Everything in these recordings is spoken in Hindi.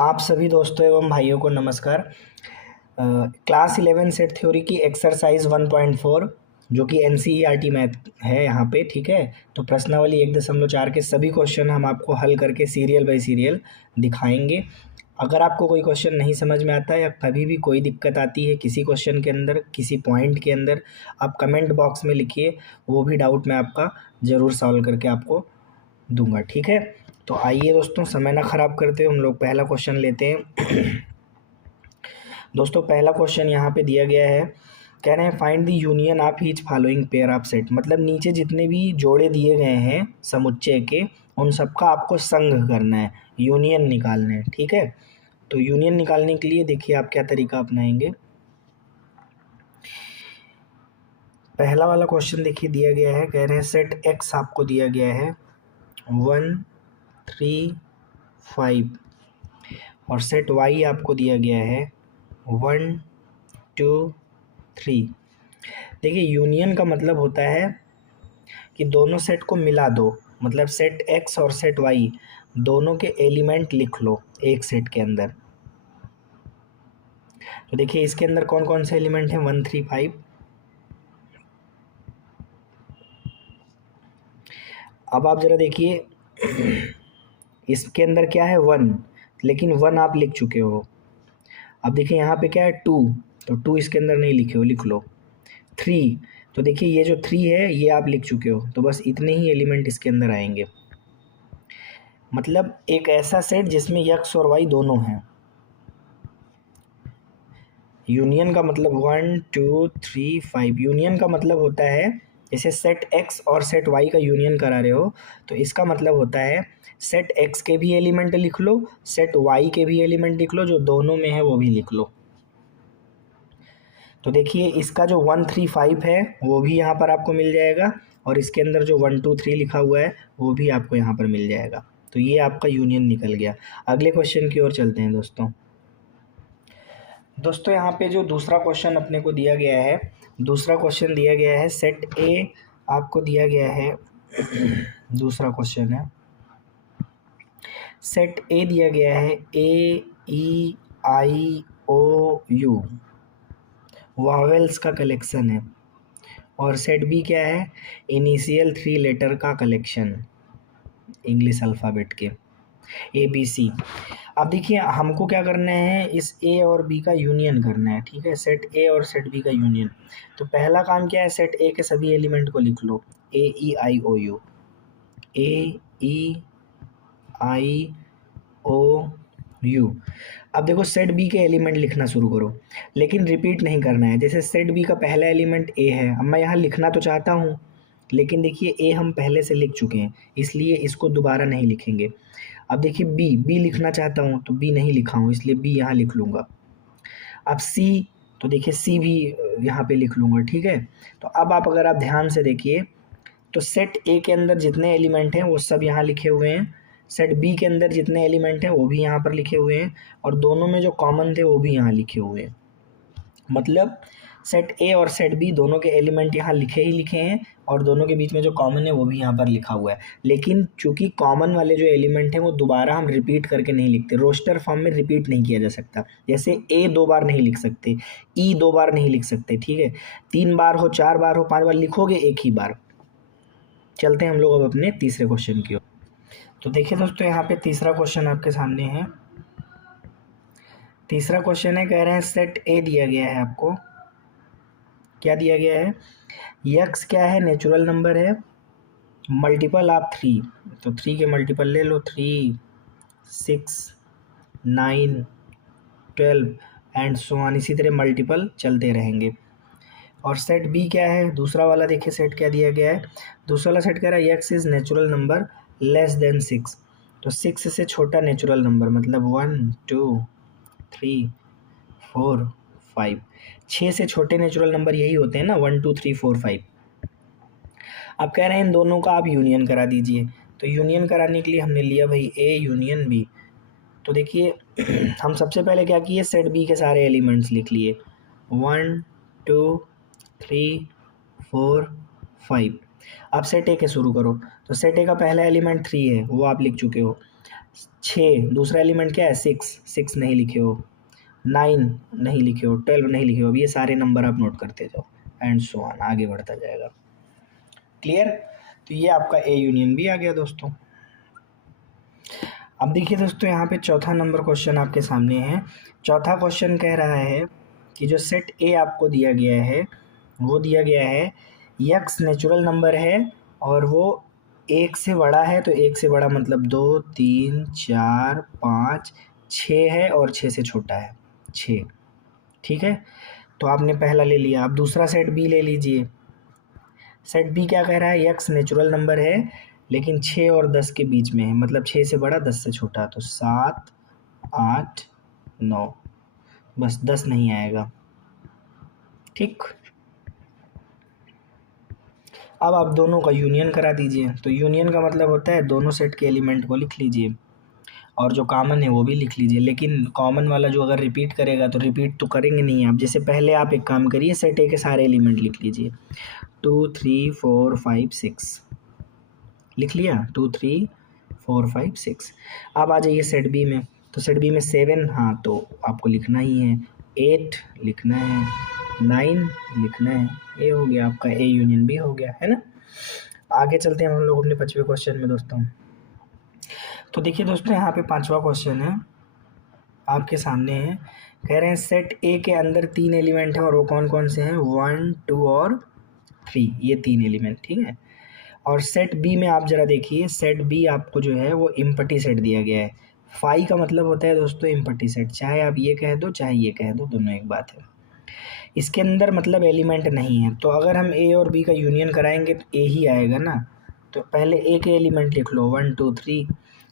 आप सभी दोस्तों एवं भाइयों को नमस्कार। क्लास 11 सेट थ्योरी की एक्सरसाइज 1.4 जो कि एनसीईआरटी मैथ है यहाँ पे, ठीक है। तो प्रश्नावली 1.4 के सभी क्वेश्चन हम आपको हल करके सीरियल बाय सीरियल दिखाएंगे। अगर आपको कोई क्वेश्चन नहीं समझ में आता है या कभी भी कोई दिक्कत आती है किसी क्वेश्चन के अंदर, किसी पॉइंट के अंदर, आप कमेंट बॉक्स में लिखिए, वो भी डाउट मैं आपका ज़रूर सॉल्व करके आपको दूंगा, ठीक है। तो आइए दोस्तों, समय ना ख़राब करते हुए हम लोग पहला क्वेश्चन लेते हैं। दोस्तों पहला क्वेश्चन यहाँ पे दिया गया है, कह रहे हैं find the union of each following pair of set. मतलब नीचे जितने भी जोड़े दिए गए हैं समुच्चय के, उन सबका आपको संघ करना है, यूनियन निकालना है, ठीक है। तो यूनियन निकालने के लिए देखिए आप क्या तरीका अपनाएंगे। पहला वाला क्वेश्चन देखिए दिया गया है, कह रहे हैं सेट एक्स आपको दिया गया है 1 3 5 और सेट वाई आपको दिया गया है 1 2 3। देखिए यूनियन का मतलब होता है कि दोनों सेट को मिला दो, मतलब सेट एक्स और सेट वाई दोनों के एलिमेंट लिख लो एक सेट के अंदर। तो देखिए इसके अंदर कौन कौन से एलिमेंट हैं 1 3 5। अब आप जरा देखिए इसके अंदर क्या है 1, लेकिन 1 आप लिख चुके हो। अब देखिए यहाँ पे क्या है 2, तो 2 इसके अंदर नहीं लिखे हो, लिख लो। 3, तो देखिए ये जो 3 है ये आप लिख चुके हो, तो बस इतने ही एलिमेंट इसके अंदर आएंगे। मतलब एक ऐसा सेट जिसमें एक्स और वाई दोनों हैं। यूनियन का मतलब 1 2 3 5। यूनियन का मतलब होता है जैसे सेट एक्स और सेट वाई का यूनियन करा रहे हो, तो इसका मतलब होता है सेट एक्स के भी एलिमेंट लिख लो, सेट वाई के भी एलिमेंट लिख लो, जो दोनों में है वो भी लिख लो। तो देखिए इसका जो 1 3 5 है वो भी यहाँ पर आपको मिल जाएगा, और इसके अंदर जो 1 2 3 लिखा हुआ है वो भी आपको यहाँ पर मिल जाएगा। तो ये आपका यूनियन निकल गया। अगले क्वेश्चन की ओर चलते हैं दोस्तों यहाँ पे जो दूसरा क्वेश्चन अपने को दिया गया है, दूसरा क्वेश्चन दिया गया है सेट ए आपको दिया गया है। दूसरा क्वेश्चन है सेट ए दिया गया है ए ई आई ओ यू, वॉवेल्स का कलेक्शन है। और सेट बी क्या है, इनिशियल 3 लेटर का कलेक्शन, इंग्लिश अल्फ़ाबेट के ABC। अब देखिए हमको क्या करना है, इस ए और बी का यूनियन करना है, ठीक है। सेट ए और सेट बी का यूनियन। तो पहला काम क्या है, सेट ए के सभी एलिमेंट को लिख लो, AEIOU, AEIOU। अब देखो सेट बी के एलिमेंट लिखना शुरू करो, लेकिन रिपीट नहीं करना है। जैसे सेट बी का पहला एलिमेंट ए है, अब मैं यहाँ लिखना तो चाहता हूँ, लेकिन देखिए ए हम पहले से लिख चुके हैं, इसलिए इसको दोबारा नहीं लिखेंगे। अब देखिए बी लिखना चाहता हूँ तो बी नहीं लिखा हूँ, इसलिए बी यहाँ लिख लूँगा। अब सी, तो देखिए सी भी यहाँ पे लिख लूँगा, ठीक है। तो अब अगर आप ध्यान से देखिए तो सेट ए के अंदर जितने एलिमेंट हैं वो सब यहाँ लिखे हुए हैं, सेट बी के अंदर जितने एलिमेंट हैं वो भी यहाँ पर लिखे हुए हैं, और दोनों में जो कॉमन थे वो भी यहाँ लिखे हुए हैं। मतलब सेट ए और सेट बी दोनों के एलिमेंट यहाँ लिखे ही लिखे हैं, और दोनों के बीच में जो कॉमन है वो भी यहाँ पर लिखा हुआ है। लेकिन चूंकि कॉमन वाले जो एलिमेंट हैं वो दोबारा हम रिपीट करके नहीं लिखते, रोस्टर फॉर्म में रिपीट नहीं किया जा सकता। जैसे ए 2 बार नहीं लिख सकते, ई 2 बार नहीं लिख सकते, ठीक है। 3 बार हो, 4 बार हो, 5 बार लिखोगे एक ही बार। चलते हैं हम लोग अब अपने तीसरे क्वेश्चन की ओर। तो देखिए दोस्तों यहाँ पे तीसरा क्वेश्चन आपके सामने है। तीसरा क्वेश्चन है, कह रहे हैं सेट ए दिया गया है आपको, क्या दिया गया है, यक्स क्या है, नेचुरल नंबर है, मल्टीपल ऑफ 3, तो 3 के मल्टीपल ले लो, 3 6 9 12 एंड सो ऑन, इसी तरह मल्टीपल चलते रहेंगे। और सेट बी क्या है, दूसरा वाला देखिए सेट क्या दिया गया है। दूसरा वाला सेट कह रहा है x is natural number less than 6, तो 6 से छोटा नेचुरल नंबर, मतलब 1 2 3 4 5। 6 से छोटे नेचुरल नंबर यही होते हैं ना, 1 2 3 4 5। अब कह रहे हैं इन दोनों का आप यूनियन करा दीजिए। तो यूनियन कराने के लिए हमने लिया भाई ए यूनियन बी। तो देखिए हम सबसे पहले क्या किए, सेट बी के सारे एलिमेंट्स लिख लिए, 1 2 3 4 5। अब सेट ए के शुरू करो, तो सेट ए का पहला एलिमेंट 3 है, वो आप लिख चुके हो। 6 दूसरा एलिमेंट क्या है, 6 नहीं लिखे हो। 9 नहीं लिखे हो, 12 नहीं लिखे हो। अब ये सारे नंबर आप नोट करते जाओ एंड सो ऑन, आगे बढ़ता जाएगा। क्लियर? तो ये आपका ए यूनियन बी आ गया दोस्तों। अब देखिए दोस्तों, यहाँ पे चौथा नंबर क्वेश्चन आपके सामने है। चौथा क्वेश्चन कह रहा है कि जो सेट ए आपको दिया गया है, वो दिया गया है यक्स नेचुरल नंबर है और वो एक से बड़ा है। तो एक से बड़ा मतलब 2 3 4 5 6 है और 6 से छोटा है 6। ठीक है, तो आपने पहला ले लिया। अब दूसरा सेट बी ले लीजिए। सेट बी क्या कह रहा है, यक्स नेचुरल नंबर है लेकिन 6 और 10 के बीच में है, मतलब 6 से बड़ा 10 से छोटा। तो 7 8 9, बस 10 नहीं आएगा। ठीक, अब आप दोनों का यूनियन करा दीजिए। तो यूनियन का मतलब होता है दोनों सेट के एलिमेंट को लिख लीजिए और जो कॉमन है वो भी लिख लीजिए। लेकिन कॉमन वाला जो अगर रिपीट करेगा तो रिपीट तो करेंगे नहीं आप। जैसे पहले आप एक काम करिए, सेट ए के सारे एलिमेंट लिख लीजिए। 2 3 4 5 6 लिख लिया। 2 3 4 5 6। अब आ जाइए सेट बी में। तो सेट बी में 7, हाँ तो आपको लिखना ही है। 8 लिखना है, 9 लिखना है। ये हो गया आपका ए यूनियन बी हो गया, है ना। आगे चलते हैं हम लोग अपने 5वें क्वेश्चन में दोस्तों। तो देखिए दोस्तों, यहाँ पे 5वां क्वेश्चन है आपके सामने है। कह रहे हैं सेट ए के अंदर 3 एलिमेंट हैं और वो कौन कौन से हैं, 1 2 और 3, ये 3 एलिमेंट। ठीक है, और सेट बी में आप ज़रा देखिए, सेट बी आपको जो है वो इम्पटी सेट दिया गया है। फाई का मतलब होता है दोस्तों इम्पटी सेट, चाहे आप ये कह दो चाहे ये कह दो, दोनों एक बात है। इसके अंदर मतलब एलिमेंट नहीं है, तो अगर हम ए और बी का यूनियन कराएंगे तो ए ही आएगा ना। तो पहले ए के एलिमेंट लिख लो 1 2 3।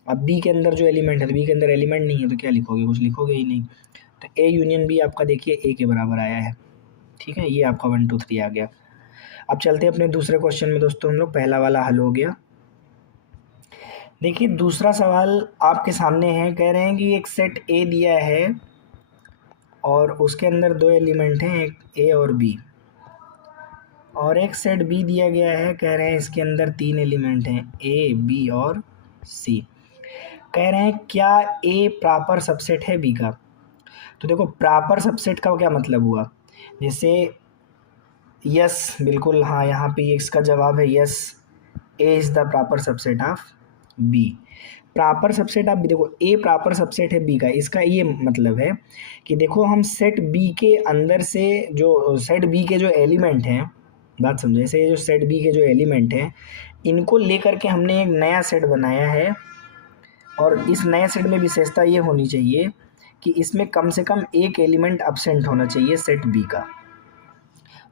अब बी के अंदर जो एलिमेंट है, बी के अंदर एलिमेंट नहीं है तो क्या लिखोगे, कुछ लिखोगे ही नहीं। तो ए यूनियन बी आपका देखिए ए के बराबर आया है। ठीक है, ये आपका 1 2 3 आ गया। अब चलते हैं अपने दूसरे क्वेश्चन में दोस्तों। हम लोग पहला वाला हल हो गया। देखिए दूसरा सवाल आपके सामने है। कह रहे हैं कि एक सेट ए दिया है और उसके अंदर 2 एलिमेंट हैं, एक ए और बी। और एक सेट बी दिया गया है, कह रहे हैं इसके अंदर 3 एलिमेंट हैं, ए बी और सी। कह रहे हैं क्या ए प्रॉपर सबसेट है बी का। तो देखो प्रॉपर सबसेट का क्या मतलब हुआ, जैसे यस बिल्कुल, हाँ यहाँ पे इसका जवाब है yes, A is the proper subset of B. Proper subset of B, देखो ए प्रॉपर सबसेट है बी का, इसका ये मतलब है कि देखो हम सेट बी के अंदर से जो सेट बी के जो एलिमेंट हैं, बात समझे, जैसे ये जो सेट बी के जो एलिमेंट हैं इनको लेकर के हमने एक नया सेट बनाया है। और इस नए सेट में विशेषता ये होनी चाहिए कि इसमें कम से कम एक एलिमेंट अब्सेंट होना चाहिए सेट बी का।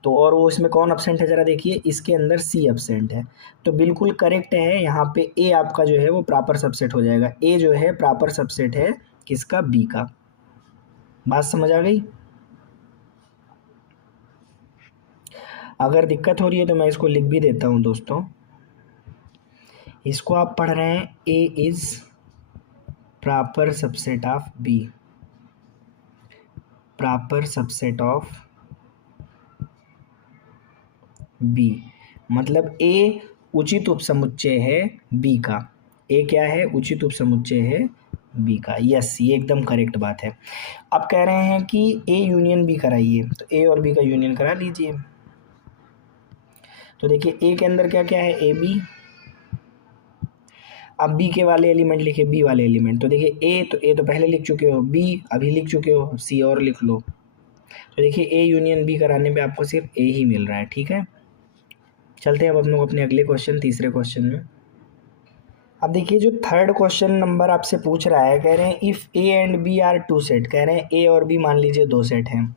तो और वो इसमें कौन अब्सेंट है ज़रा देखिए, इसके अंदर सी अब्सेंट है। तो बिल्कुल करेक्ट है, यहाँ पे ए आपका जो है वो प्रॉपर सबसेट हो जाएगा। ए जो है प्रॉपर सबसेट है किसका, बी का। बात समझ आ गई। अगर दिक्कत हो रही है तो मैं इसको लिख भी देता हूँ दोस्तों। इसको आप पढ़ रहे हैं A is proper subset of B, proper subset of B, मतलब ए उचित उपसमुच्चय है बी का। ए क्या है, उचित उपसमुच्चय है बी का। यस, ये एकदम करेक्ट बात है। अब कह रहे हैं कि ए यूनियन बी कराइए, तो ए और बी का यूनियन करा लीजिए। तो देखिए ए के अंदर क्या क्या है, ए बी। अब बी के वाले एलिमेंट लिखे, बी वाले एलिमेंट। तो देखिए ए तो पहले लिख चुके हो, बी अभी लिख चुके हो, सी और लिख लो। तो देखिए ए यूनियन बी कराने पे आपको सिर्फ ए ही मिल रहा है। ठीक है, चलते हैं अब हम लोग अपने अगले क्वेश्चन, तीसरे क्वेश्चन में। अब देखिए जो थर्ड क्वेश्चन नंबर आपसे पूछ रहा है, कह रहे हैं if A and B are two set. कह रहे हैं ए और बी मान लीजिए 2 सेट हैं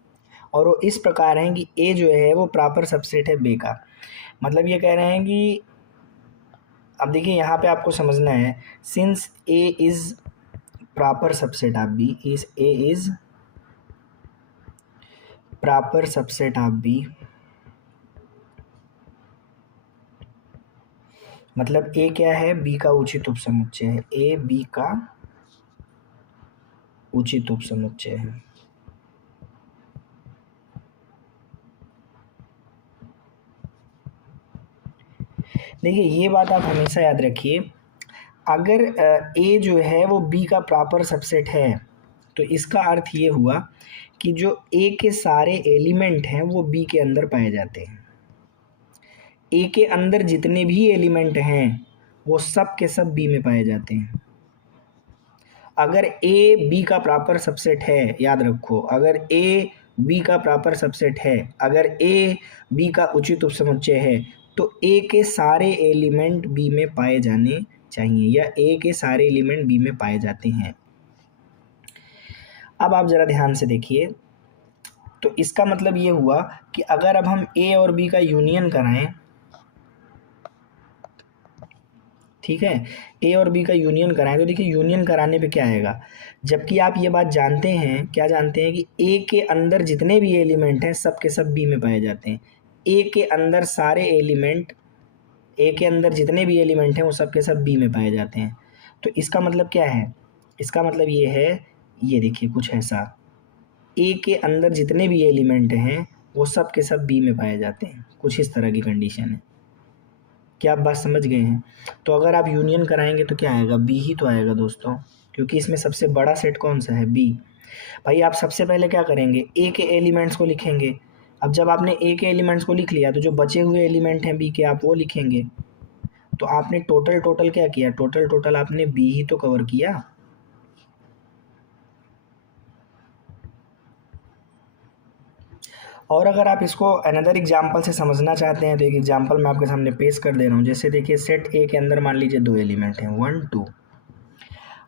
और वो इस प्रकार हैं कि ए जो है वो प्रॉपर सबसेट है बी का। मतलब ये कह रहे हैं कि, अब देखिए यहाँ पे आपको समझना है, since A is proper subset of B, is A is proper subset of B, मतलब ए क्या है, बी का उचित उपसमुच्चय है। ए बी का उचित उपसमुच्चय है। देखिए ये बात आप हमेशा याद रखिए, अगर ए जो है वो बी का प्रॉपर सबसेट है तो इसका अर्थ ये हुआ कि जो ए के सारे एलिमेंट हैं वो बी के अंदर पाए जाते हैं। ए के अंदर जितने भी एलिमेंट हैं वो सब के सब बी में पाए जाते हैं। अगर ए बी का प्रॉपर सबसेट है, याद रखो, अगर ए बी का प्रॉपर सबसेट है, अगर ए बी का उचित उपसमुच्चय है तो ए के सारे एलिमेंट बी में पाए जाने चाहिए, या ए के सारे एलिमेंट बी में पाए जाते हैं। अब आप ज़रा ध्यान से देखिए, तो इसका मतलब ये हुआ कि अगर अब हम ए और बी का यूनियन कराएं, ठीक है, ए और बी का यूनियन कराएं तो देखिए यूनियन कराने पे क्या आएगा, जबकि आप ये बात जानते हैं, क्या जानते हैं कि ए के अंदर जितने भी एलिमेंट हैं सब के सब बी में पाए जाते हैं। ए के अंदर सारे एलिमेंट, ए के अंदर जितने भी एलिमेंट हैं वो सब के सब बी में पाए जाते हैं। तो इसका मतलब क्या है, इसका मतलब ये है, ये देखिए कुछ ऐसा, ए के अंदर जितने भी एलिमेंट हैं वो सब के सब बी में पाए जाते हैं, कुछ इस तरह की कंडीशन है। क्या आप बात समझ गए हैं? तो अगर आप यूनियन कराएंगे तो क्या आएगा, बी ही तो आएगा दोस्तों, क्योंकि इसमें सबसे बड़ा सेट कौन सा है, बी। भाई आप सबसे पहले क्या करेंगे, ए के एलिमेंट्स को लिखेंगे। अब जब आपने ए के एलिमेंट्स को लिख लिया तो जो बचे हुए एलिमेंट हैं बी के आप वो लिखेंगे। तो आपने टोटल टोटल क्या किया, टोटल टोटल आपने बी ही तो कवर किया। और अगर आप इसको अनदर एग्जाम्पल से समझना चाहते हैं तो एक एग्जाम्पल मैं आपके सामने पेश कर दे रहा हूँ। जैसे देखिए सेट ए के अंदर मान लीजिए दो एलिमेंट हैं 1 2,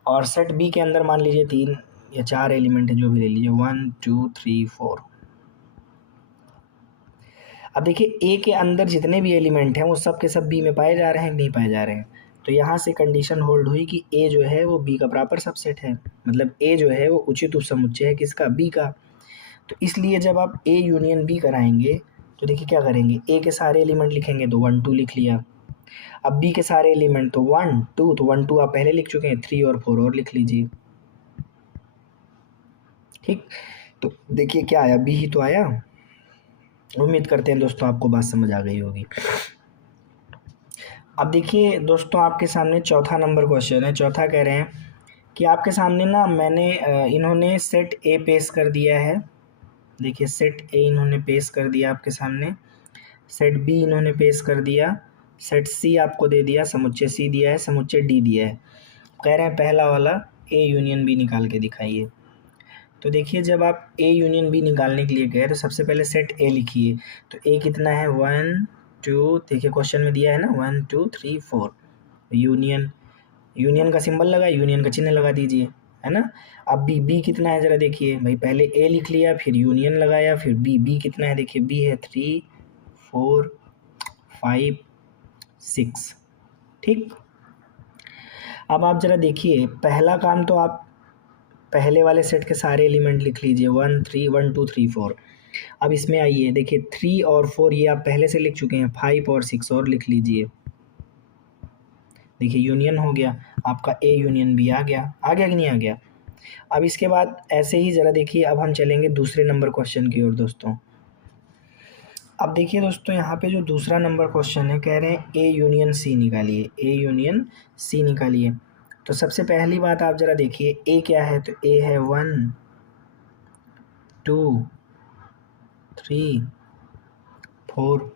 और सेट बी के अंदर मान लीजिए 3 या 4 एलिमेंट है, जो भी ले लीजिए 1 2 3 4। अब देखिए ए के अंदर जितने भी एलिमेंट हैं वो सब के सब बी में पाए जा रहे हैं, नहीं पाए जा रहे हैं। तो यहाँ से कंडीशन होल्ड हुई कि ए जो है वो बी का प्रॉपर सबसेट है, मतलब ए जो है वो उचित उपसमुच्चय है किसका, बी का। तो इसलिए जब आप ए यूनियन बी कराएंगे तो देखिए क्या करेंगे, ए के सारे एलिमेंट लिखेंगे तो 1 2 लिख लिया। अब बी के सारे एलिमेंट तो 1 2, तो 1 2 आप पहले लिख चुके हैं, 3 और 4 और लिख लीजिए। ठीक, तो देखिए क्या आया, बी ही तो आया। उम्मीद करते हैं दोस्तों आपको बात समझ आ गई होगी। अब देखिए दोस्तों आपके सामने चौथा नंबर क्वेश्चन है। चौथा कह रहे हैं कि आपके सामने ना मैंने इन्होंने सेट ए पेश कर दिया है। देखिए सेट ए इन्होंने पेश कर दिया आपके सामने, सेट बी इन्होंने पेश कर दिया, सेट सी आपको दे दिया, समुच्चय सी दिया है, समुच्चय डी दिया है। कह रहे हैं पहला वाला ए यूनियन बी निकाल के दिखाइए। तो देखिए जब आप ए यूनियन बी निकालने के लिए गए तो सबसे पहले सेट ए लिखिए। तो ए कितना है, 1 2, देखिए क्वेश्चन में दिया है ना 1 2 3 4, यूनियन, यूनियन का सिंबल लगा, यूनियन का चिन्ह लगा दीजिए, है ना। अब बी, बी कितना है ज़रा देखिए भाई, पहले ए लिख लिया फिर यूनियन लगाया फिर बी, बी कितना है देखिए, बी है 3 4 5 6। ठीक, अब आप ज़रा देखिए पहला काम तो आप पहले वाले सेट के सारे एलिमेंट लिख लीजिए, 1 3 1 2 3 4। अब इसमें आइए देखिए 3 और 4 ये आप पहले से लिख चुके हैं, 5 और 6 और लिख लीजिए। देखिए यूनियन हो गया आपका, ए यूनियन बी आ गया कि नहीं आ गया। अब इसके बाद ऐसे ही ज़रा देखिए, अब हम चलेंगे दूसरे नंबर क्वेश्चन की ओर दोस्तों। अब देखिए दोस्तों यहाँ पे जो दूसरा नंबर क्वेश्चन है, कह रहे हैं ए यूनियन सी निकालिए, ए यूनियन सी निकालिए। तो सबसे पहली बात आप ज़रा देखिए ए क्या है, तो ए है 1 2 3 4,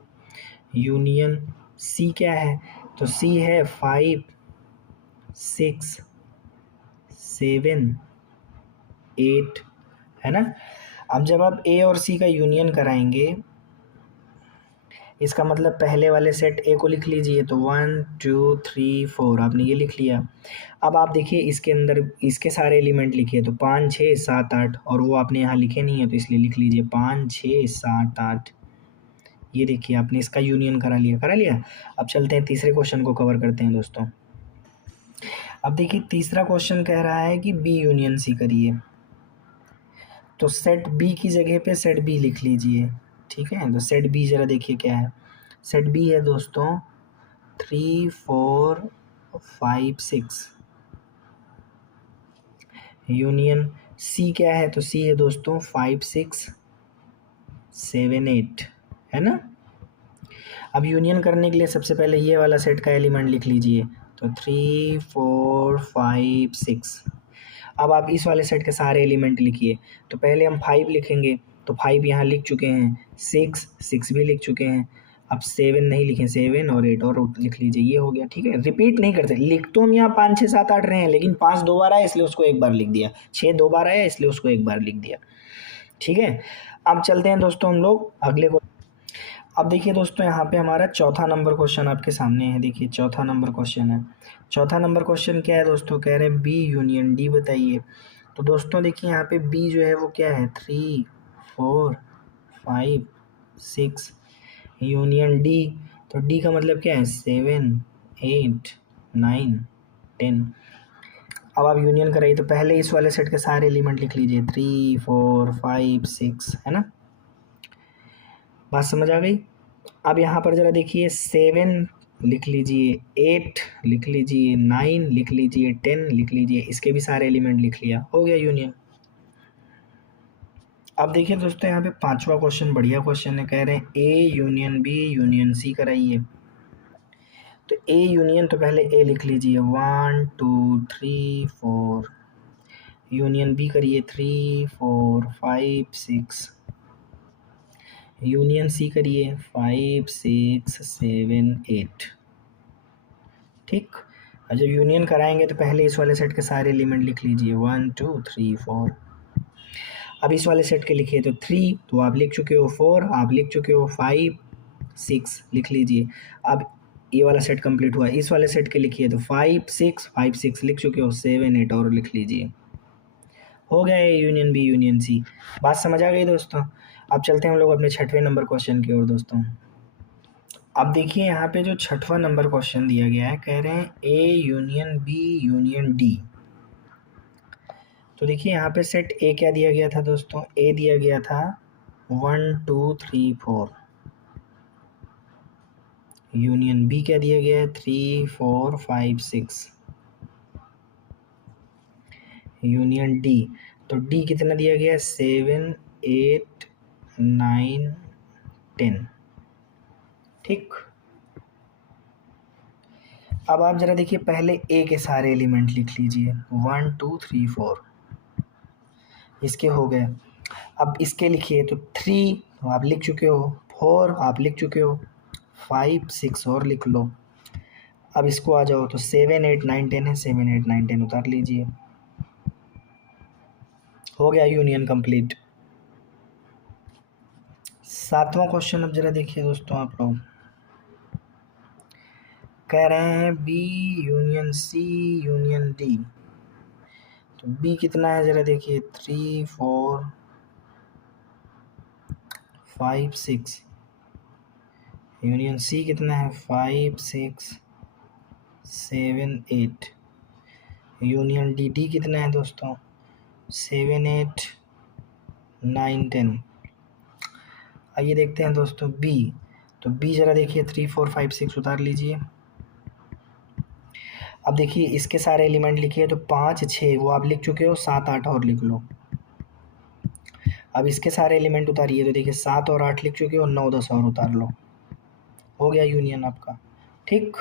यूनियन सी क्या है, तो सी है 5 6 7 8, है ना। अब जब आप ए और सी का यूनियन कराएंगे, इसका मतलब पहले वाले सेट ए को लिख लीजिए, तो 1 2 3 4 आपने ये लिख लिया। अब आप देखिए इसके अंदर इसके सारे एलिमेंट लिखिए, तो 5 6 7 8, और वो आपने यहाँ लिखे नहीं है तो इसलिए लिख लीजिए 5 6 7 8। ये देखिए आपने इसका यूनियन करा लिया। अब चलते हैं तीसरे क्वेश्चन को कवर करते हैं दोस्तों। अब देखिए तीसरा क्वेश्चन कह रहा है कि बी यूनियन सी करिए। तो सेट बी की जगह पे सेट बी लिख लीजिए, ठीक है। तो सेट बी ज़रा देखिए क्या है, सेट बी है दोस्तों 3 4 5 6, यूनियन सी क्या है, तो सी है दोस्तों 5 6 7 8, है ना। अब यूनियन करने के लिए सबसे पहले ये वाला सेट का एलिमेंट लिख लीजिए, तो 3 4 5 6। अब आप इस वाले सेट के सारे एलिमेंट लिखिए, तो पहले हम 5 लिखेंगे, तो 5 यहाँ लिख चुके हैं, 6 भी लिख चुके हैं। अब 7 नहीं लिखे, 7 और 8 और लिख लीजिए, ये हो गया। ठीक है, रिपीट नहीं करते, लिख तो हम यहाँ 5 6 7 8 रहे हैं, लेकिन 5 दो बार आया इसलिए उसको एक बार लिख दिया, 6 दो बार आया इसलिए उसको एक बार लिख दिया। ठीक है, अब चलते हैं दोस्तों हम लोग अगले को। अब देखिए दोस्तों, यहाँ पे हमारा चौथा नंबर क्वेश्चन आपके सामने है। देखिए चौथा नंबर क्वेश्चन है। चौथा नंबर क्वेश्चन क्या है दोस्तों, कह रहे हैं बी यूनियन डी बताइए। तो दोस्तों देखिए यहाँ पे बी जो है वो क्या है, 3 4 5 6 यूनियन डी, तो डी का मतलब क्या है, 7 8 9 10। अब आप यूनियन कराइए, तो पहले इस वाले सेट के सारे एलिमेंट लिख लीजिए, 3 4 5 6, है ना, बात समझ आ गई। अब यहाँ पर ज़रा देखिए, 7 लिख लीजिए, 8 लिख लीजिए, 9 लिख लीजिए, 10 लिख लीजिए, इसके भी सारे एलिमेंट लिख लिया, हो गया यूनियन। अब देखिए दोस्तों, यहाँ पे पांचवा क्वेश्चन बढ़िया क्वेश्चन है। कह रहे हैं A union B union C कराइए। तो ए यूनियन, तो पहले ए लिख लीजिए, 1 2 3 4। यूनियन बी करिए, 3 4 5 6। यूनियन सी करिए, 5 6 7 8। ठीक, और जब यूनियन कराएंगे तो पहले इस वाले सेट के सारे एलिमेंट लिख लीजिए, 1 2 3 4। अब इस वाले सेट के लिखिए, तो 3 तो आप लिख चुके हो, 4 आप लिख चुके हो, 5 6 लिख लीजिए। अब ये वाला सेट कंप्लीट हुआ, इस वाले सेट के लिखिए, तो 5 6 लिख चुके हो, 7 8 और लिख लीजिए, हो गया ये यूनियन बी यूनियन सी। बात समझ आ गई दोस्तों। अब चलते हैं हम लोग अपने छठवें नंबर क्वेश्चन की ओर दोस्तों। अब देखिए यहाँ पे जो छठवां नंबर क्वेश्चन दिया गया है, कह रहे हैं A union B union D. तो देखिए यहाँ पे सेट ए क्या दिया गया था दोस्तों, ए दिया गया था 1 2 3 4। यूनियन बी क्या दिया गया है, 3 4 5 6। यूनियन डी, तो डी कितना दिया गया है, 7 8 9 10। ठीक, अब आप जरा देखिए, पहले ए के सारे एलिमेंट लिख लीजिए, 1 2 3 4, इसके हो गए। अब इसके लिखिए, तो 3 तो आप लिख चुके हो, 4 आप लिख चुके हो, 5 6 और लिख लो। अब इसको आ जाओ, तो 7 8 9 10 है, 7 8 9 10 उतार लीजिए, हो गया यूनियन कंप्लीट। सातवां क्वेश्चन अब जरा देखिए दोस्तों, आप लोग कह रहे हैं B union C union D. तो बी कितना है जरा देखिए, 3 4 5 6। यूनियन सी कितना है, 5 6 7 8। यूनियन डी, डी कितना है दोस्तों, 7 8 9 10। आइए देखते हैं दोस्तों बी। तो बी जरा देखिए, 3 4 5 6 उतार लीजिए। अब देखिए इसके सारे एलिमेंट लिखिए, तो 5 6 वो आप लिख चुके हो, 7 8 और लिख लो। अब इसके सारे एलिमेंट उतारिए, तो देखिए 7 और 8 लिख चुके हो, 9 10 और उतार लो, हो गया यूनियन आपका। ठीक,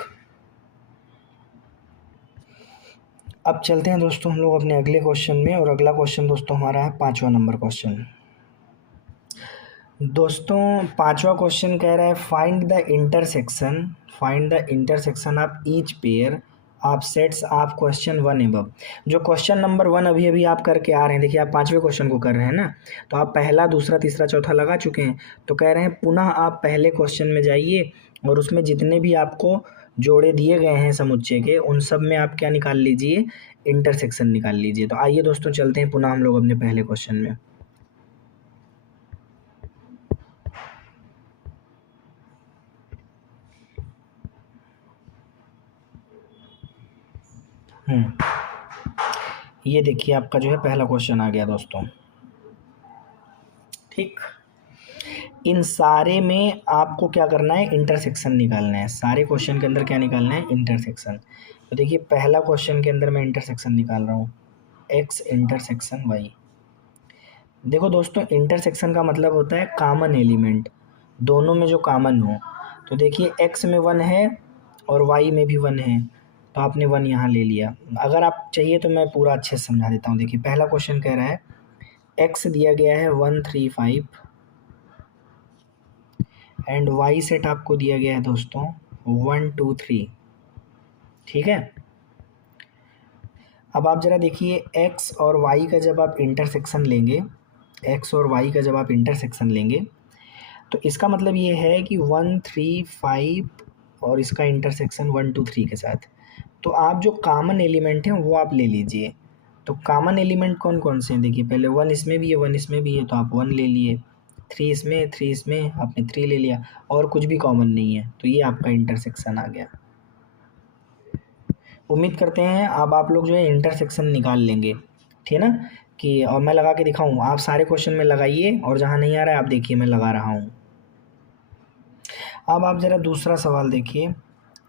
अब चलते हैं दोस्तों हम लोग अपने अगले क्वेश्चन में, और अगला क्वेश्चन दोस्तों हमारा है पांचवा नंबर क्वेश्चन। दोस्तों पांचवा क्वेश्चन कह रहा है find the intersection of each pair of sets of question 1 above. जो क्वेश्चन नंबर 1 अभी अभी आप करके आ रहे हैं, देखिए आप पांचवें क्वेश्चन को कर रहे हैं ना, तो आप पहला दूसरा तीसरा चौथा लगा चुके हैं। तो कह रहे हैं पुनः आप पहले क्वेश्चन में जाइए, और उसमें जितने भी आपको जोड़े दिए गए हैं समुच्चय के, उन सब में आप क्या निकाल लीजिए, इंटरसेक्शन निकाल लीजिए। तो आइए दोस्तों चलते हैं पुनः हम लोग अपने पहले क्वेश्चन में। ये देखिए आपका जो है पहला क्वेश्चन आ गया दोस्तों। ठीक, इन सारे में आपको क्या करना है, इंटरसेक्शन निकालना है। सारे क्वेश्चन के अंदर क्या निकालना है, इंटरसेक्शन। तो देखिए पहला क्वेश्चन के अंदर मैं इंटरसेक्शन निकाल रहा हूँ, x इंटरसेक्शन y। देखो दोस्तों, इंटरसेक्शन का मतलब होता है कॉमन एलिमेंट, दोनों में जो कॉमन हो। तो देखिए x में 1 है और y में भी 1 है, तो आपने 1 यहाँ ले लिया। अगर आप चाहिए तो मैं पूरा अच्छे से समझा देता हूँ। देखिए पहला क्वेश्चन कह रहा है x दिया गया है 135 एंड y सेट आपको दिया गया है दोस्तों 1 2 3। ठीक है, अब आप ज़रा देखिए x और y का जब आप इंटरसेक्शन लेंगे, x और y का जब आप इंटरसेक्शन लेंगे तो इसका मतलब ये है कि 1 3 5 और इसका इंटरसेक्शन 1 2 3 के साथ। तो आप जो कॉमन एलिमेंट हैं वो आप ले लीजिए। तो कॉमन एलिमेंट कौन कौन से हैं, देखिए पहले 1 इसमें भी है 1 इसमें भी है, तो आप 1 ले लिए। 3 इसमें 3 इसमें, आपने 3 ले लिया, और कुछ भी कॉमन नहीं है, तो ये आपका इंटरसेक्शन आ गया। उम्मीद करते हैं अब आप लोग जो है इंटरसेक्शन निकाल लेंगे, ठीक है ना। कि और मैं लगा के दिखाऊं, आप सारे क्वेश्चन में लगाइए और जहाँ नहीं आ रहा है आप देखिए मैं लगा रहा हूँ। अब आप ज़रा दूसरा सवाल देखिए।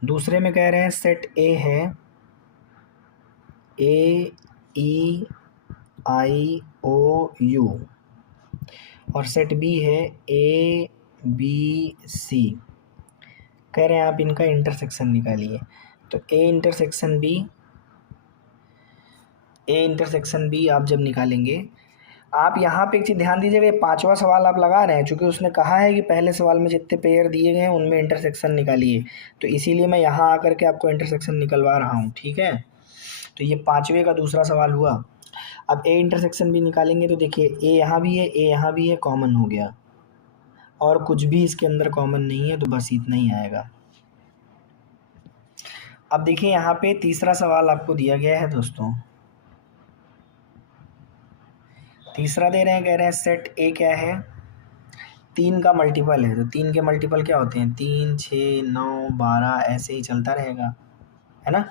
दूसरे में कह रहे हैं सेट ए है AEIOU और सेट बी है ABC। कह रहे हैं आप इनका इंटरसेक्शन निकालिए। तो ए इंटरसेक्शन बी आप जब निकालेंगे, आप यहाँ पे एक चीज़ ध्यान दीजिएगा, ये पांचवा सवाल आप लगा रहे हैं, चूँकि उसने कहा है कि पहले सवाल में जितने पेयर दिए गए हैं उनमें इंटरसेक्शन निकालिए, तो इसीलिए मैं यहाँ आकर के आपको इंटरसेक्शन निकलवा रहा हूँ। ठीक है, तो ये पाँचवें का दूसरा सवाल हुआ। अब ए इंटरसेक्शन भी निकालेंगे तो देखिए ए यहाँ भी है, ए यहाँ भी है, कॉमन हो गया, और कुछ भी इसके अंदर कॉमन नहीं है, तो बस इतना ही आएगा। अब देखिए यहाँ पे तीसरा सवाल आपको दिया गया है दोस्तों। तीसरा दे रहे हैं, कह रहे हैं सेट ए क्या है, 3 का मल्टीपल है। तो 3 के मल्टीपल क्या होते हैं, 3 6 9 12 ऐसे ही चलता रहेगा, है ना।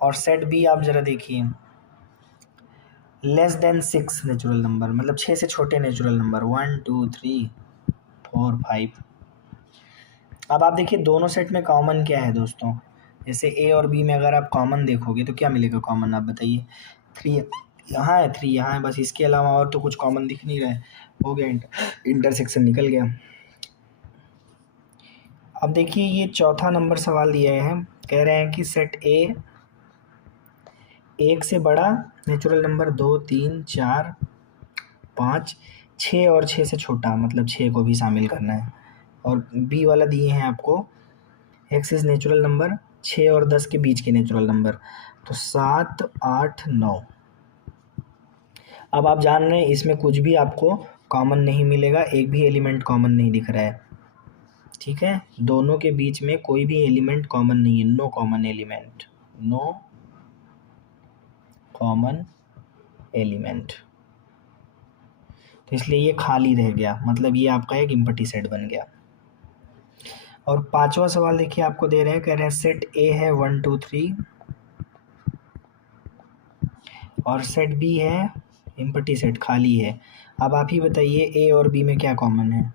और सेट बी आप ज़रा देखिए, लेस देन 6 नेचुरल नंबर, मतलब 6 से छोटे नेचुरल नंबर 1 2 3 4 5। अब आप देखिए दोनों सेट में कॉमन क्या है दोस्तों। जैसे ए और बी में अगर आप कॉमन देखोगे तो क्या मिलेगा कॉमन, आप बताइए। 3 यहाँ है, 3 यहाँ है, बस इसके अलावा और तो कुछ कॉमन दिख नहीं रहा है। हो गया, इंटरसेक्शन निकल गया। अब देखिए ये चौथा नंबर सवाल दिया है, कह रहे हैं कि सेट ए 1 से बड़ा नेचुरल नंबर 2 3 4 5 6 और 6 से छोटा, मतलब 6 को भी शामिल करना है। और बी वाला दिए हैं आपको एक्स इज नेचुरल नंबर 6 और 10 के बीच के नेचुरल नंबर, तो 7 8 9। अब आप जान रहे हैं इसमें कुछ भी आपको कॉमन नहीं मिलेगा, एक भी एलिमेंट कॉमन नहीं दिख रहा है। ठीक है, दोनों के बीच में कोई भी एलिमेंट कॉमन नहीं है, no common element, no common element. तो इसलिए ये खाली रह गया, मतलब ये आपका एक एम्प्टी सेट बन गया। और पांचवा सवाल देखिए आपको दे रहे हैं, कह रहे हैं सेट ए है 1 2 3 और सेट बी है एम्प्टी सेट, खाली है। अब आप ही बताइए ए और बी में क्या कॉमन है।